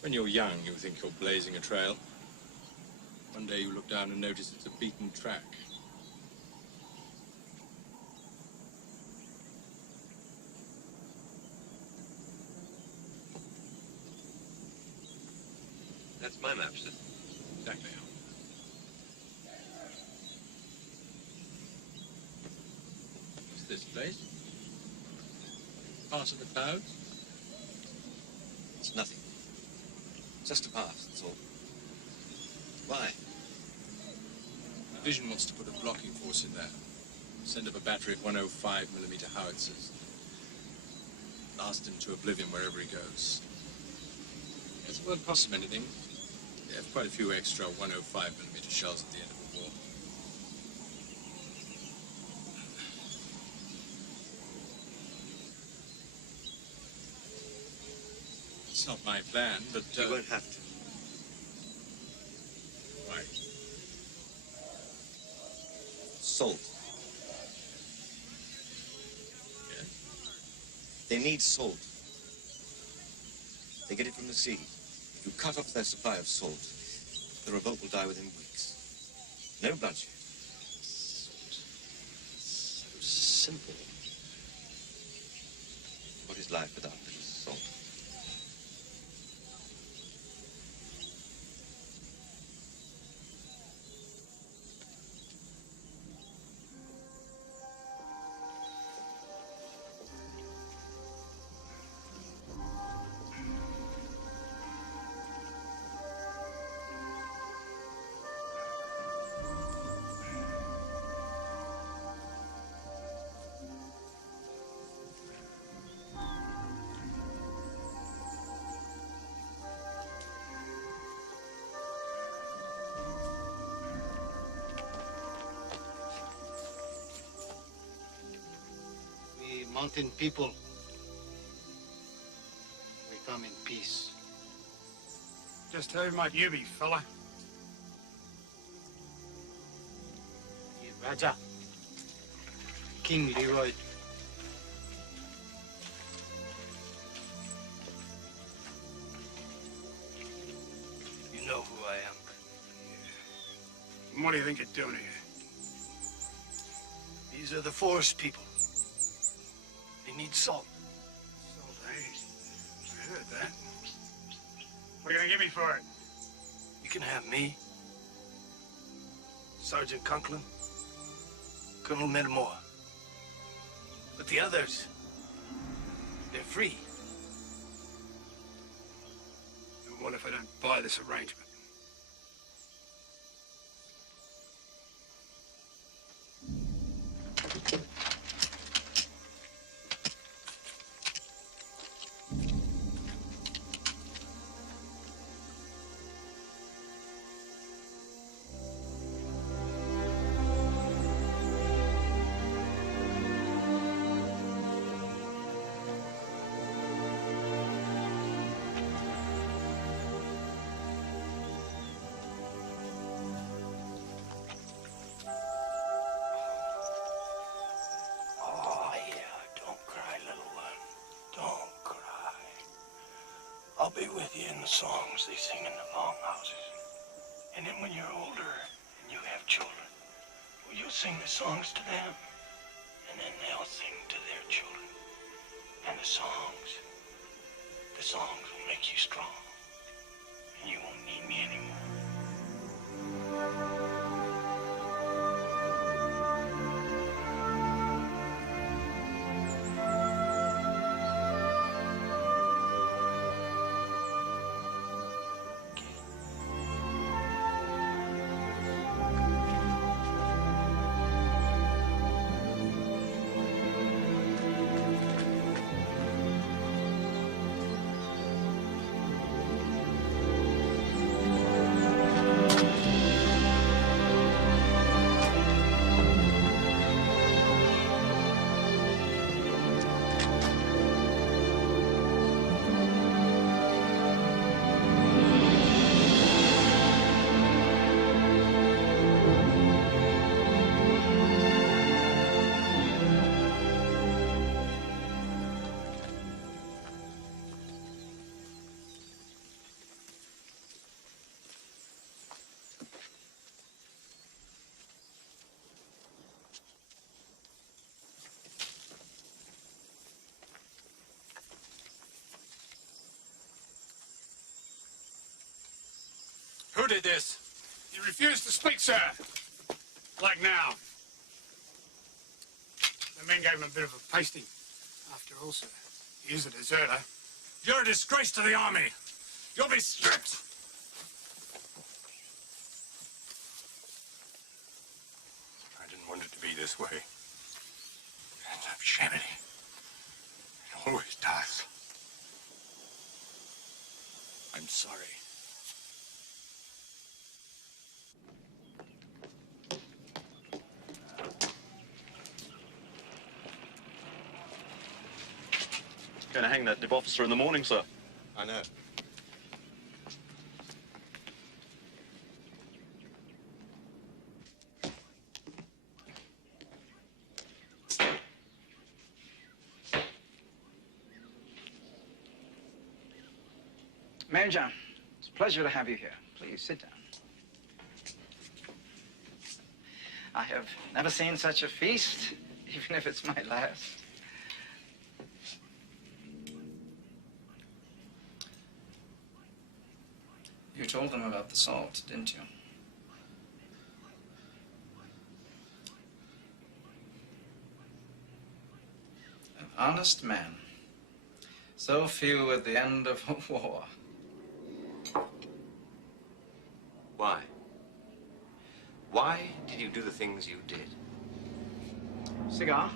When you're young, you think you're blazing a trail. One day you look down and notice it's a beaten track. That's my map, sir. Exactly. What's this place? Pass of the clouds? It's nothing. Just a pass, that's all. Why? Division wants to put a blocking force in there. Send up a battery of 105mm howitzers. Blast him to oblivion wherever he goes. If it won't cost him anything, they have quite a few extra 105mm shells at the end of the war. It's not my plan, but... You won't have to. Why? Salt. Yes? They need salt. They get it from the sea. If you cut off their supply of salt, the revolt will die within weeks. No bloodshed. So simple. What is life without a little salt? Mountain people, we come in peace. Just how might you be, fella? Raja, King Leroy. You know who I am. And what do you think you're doing here? These are the forest people. They need salt. Salt, I heard that. What are you gonna give me for it? You can have me, Sergeant Conklin, Colonel Metamore. But the others, they're free. And what if I don't buy this arrangement? I'll be with you in the songs they sing in the longhouses. And then when you're older and you have children, well, you'll sing the songs to them. And then they'll sing to their children. And the songs will make you strong. And you won't need me anymore. Who did this? He refused to speak, sir. Like now. The men gave him a bit of a pasting. After all, sir, he is a deserter. You're a disgrace to the army. You'll be stripped. I didn't want it to be this way. It ends up shaming. It always does. I'm sorry. Going to hang that dip officer in the morning, sir. I know. Major, it's a pleasure to have you here. Please sit down. I have never seen such a feast, even if it's my last. You told them about the salt, didn't you? An honest man. So few at the end of a war. Why? Why did you do the things you did? Cigar?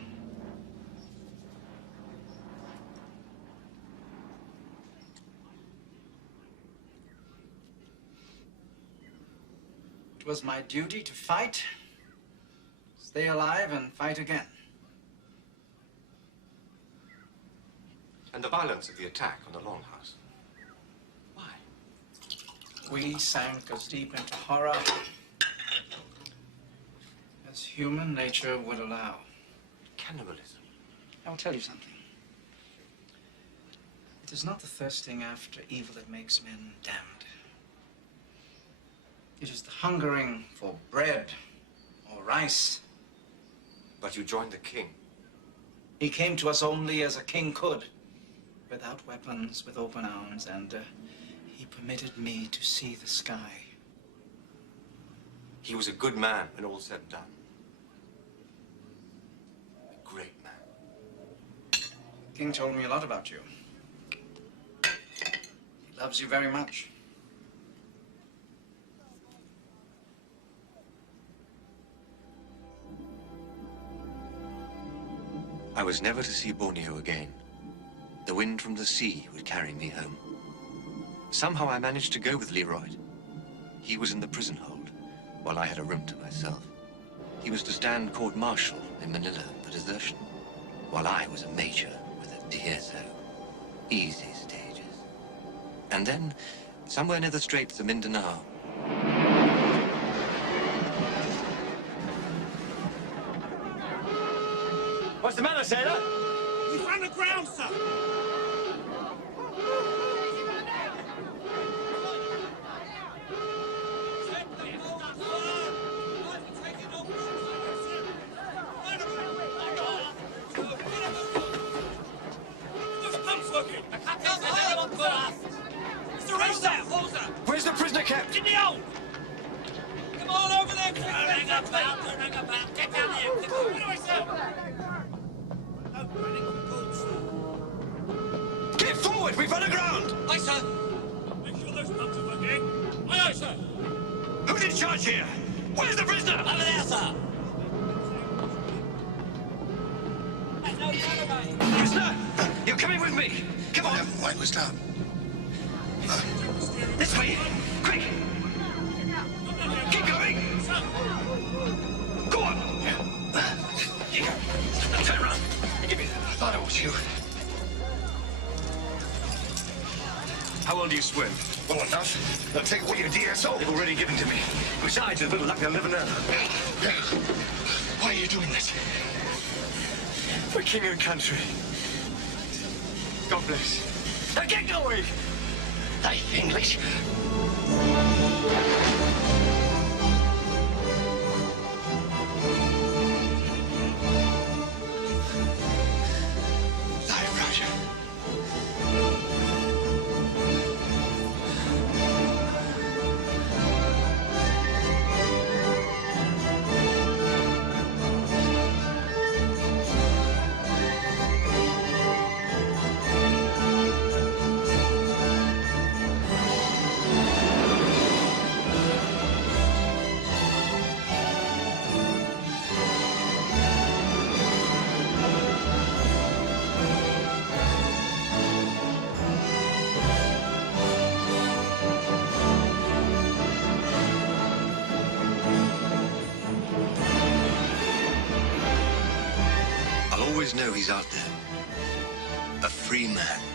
It was my duty to fight, stay alive, and fight again. And the violence of the attack on the Longhouse. We sank as deep into horror as human nature would allow. Cannibalism. I will tell you something. It is not the thirsting after evil that makes men damned. It is the hungering for bread or rice. But you joined the king. He came to us only as a king could, without weapons, with open arms, and he permitted me to see the sky. He was a good man when all's said and done. A great man. The king told me a lot about you. He loves you very much. I was never to see Borneo again. The wind from the sea would carry me home. Somehow I managed to go with Leroy. He was in the prison hold, while I had a room to myself. He was to stand court-martial in Manila for desertion, while I was a major with a DSO. Easy stages. And then, somewhere near the Straits of Mindanao, What's the matter, sailor? He's on the ground, sir. Where's the prisoner kept? In the hold! Come on over there! Hang up, get down here! What do I say? Get forward! We've run aground! Aye, sir. Make sure those pumps are working. Aye, sir. Who's in charge here? Where's the prisoner? Over there, sir. Prisoner, you're coming with me. Come on. Light was down. This way. Quick. Keep going. Go on. Here. Turn around. Give me that. I thought it was you. How well do you swim? Well enough. Now take away your DSO. They've already given to me. Besides, there's little luck they'll never know. Why are you doing this? For king and country. God bless. Now get going! Thy English. always know he's out there. A free man.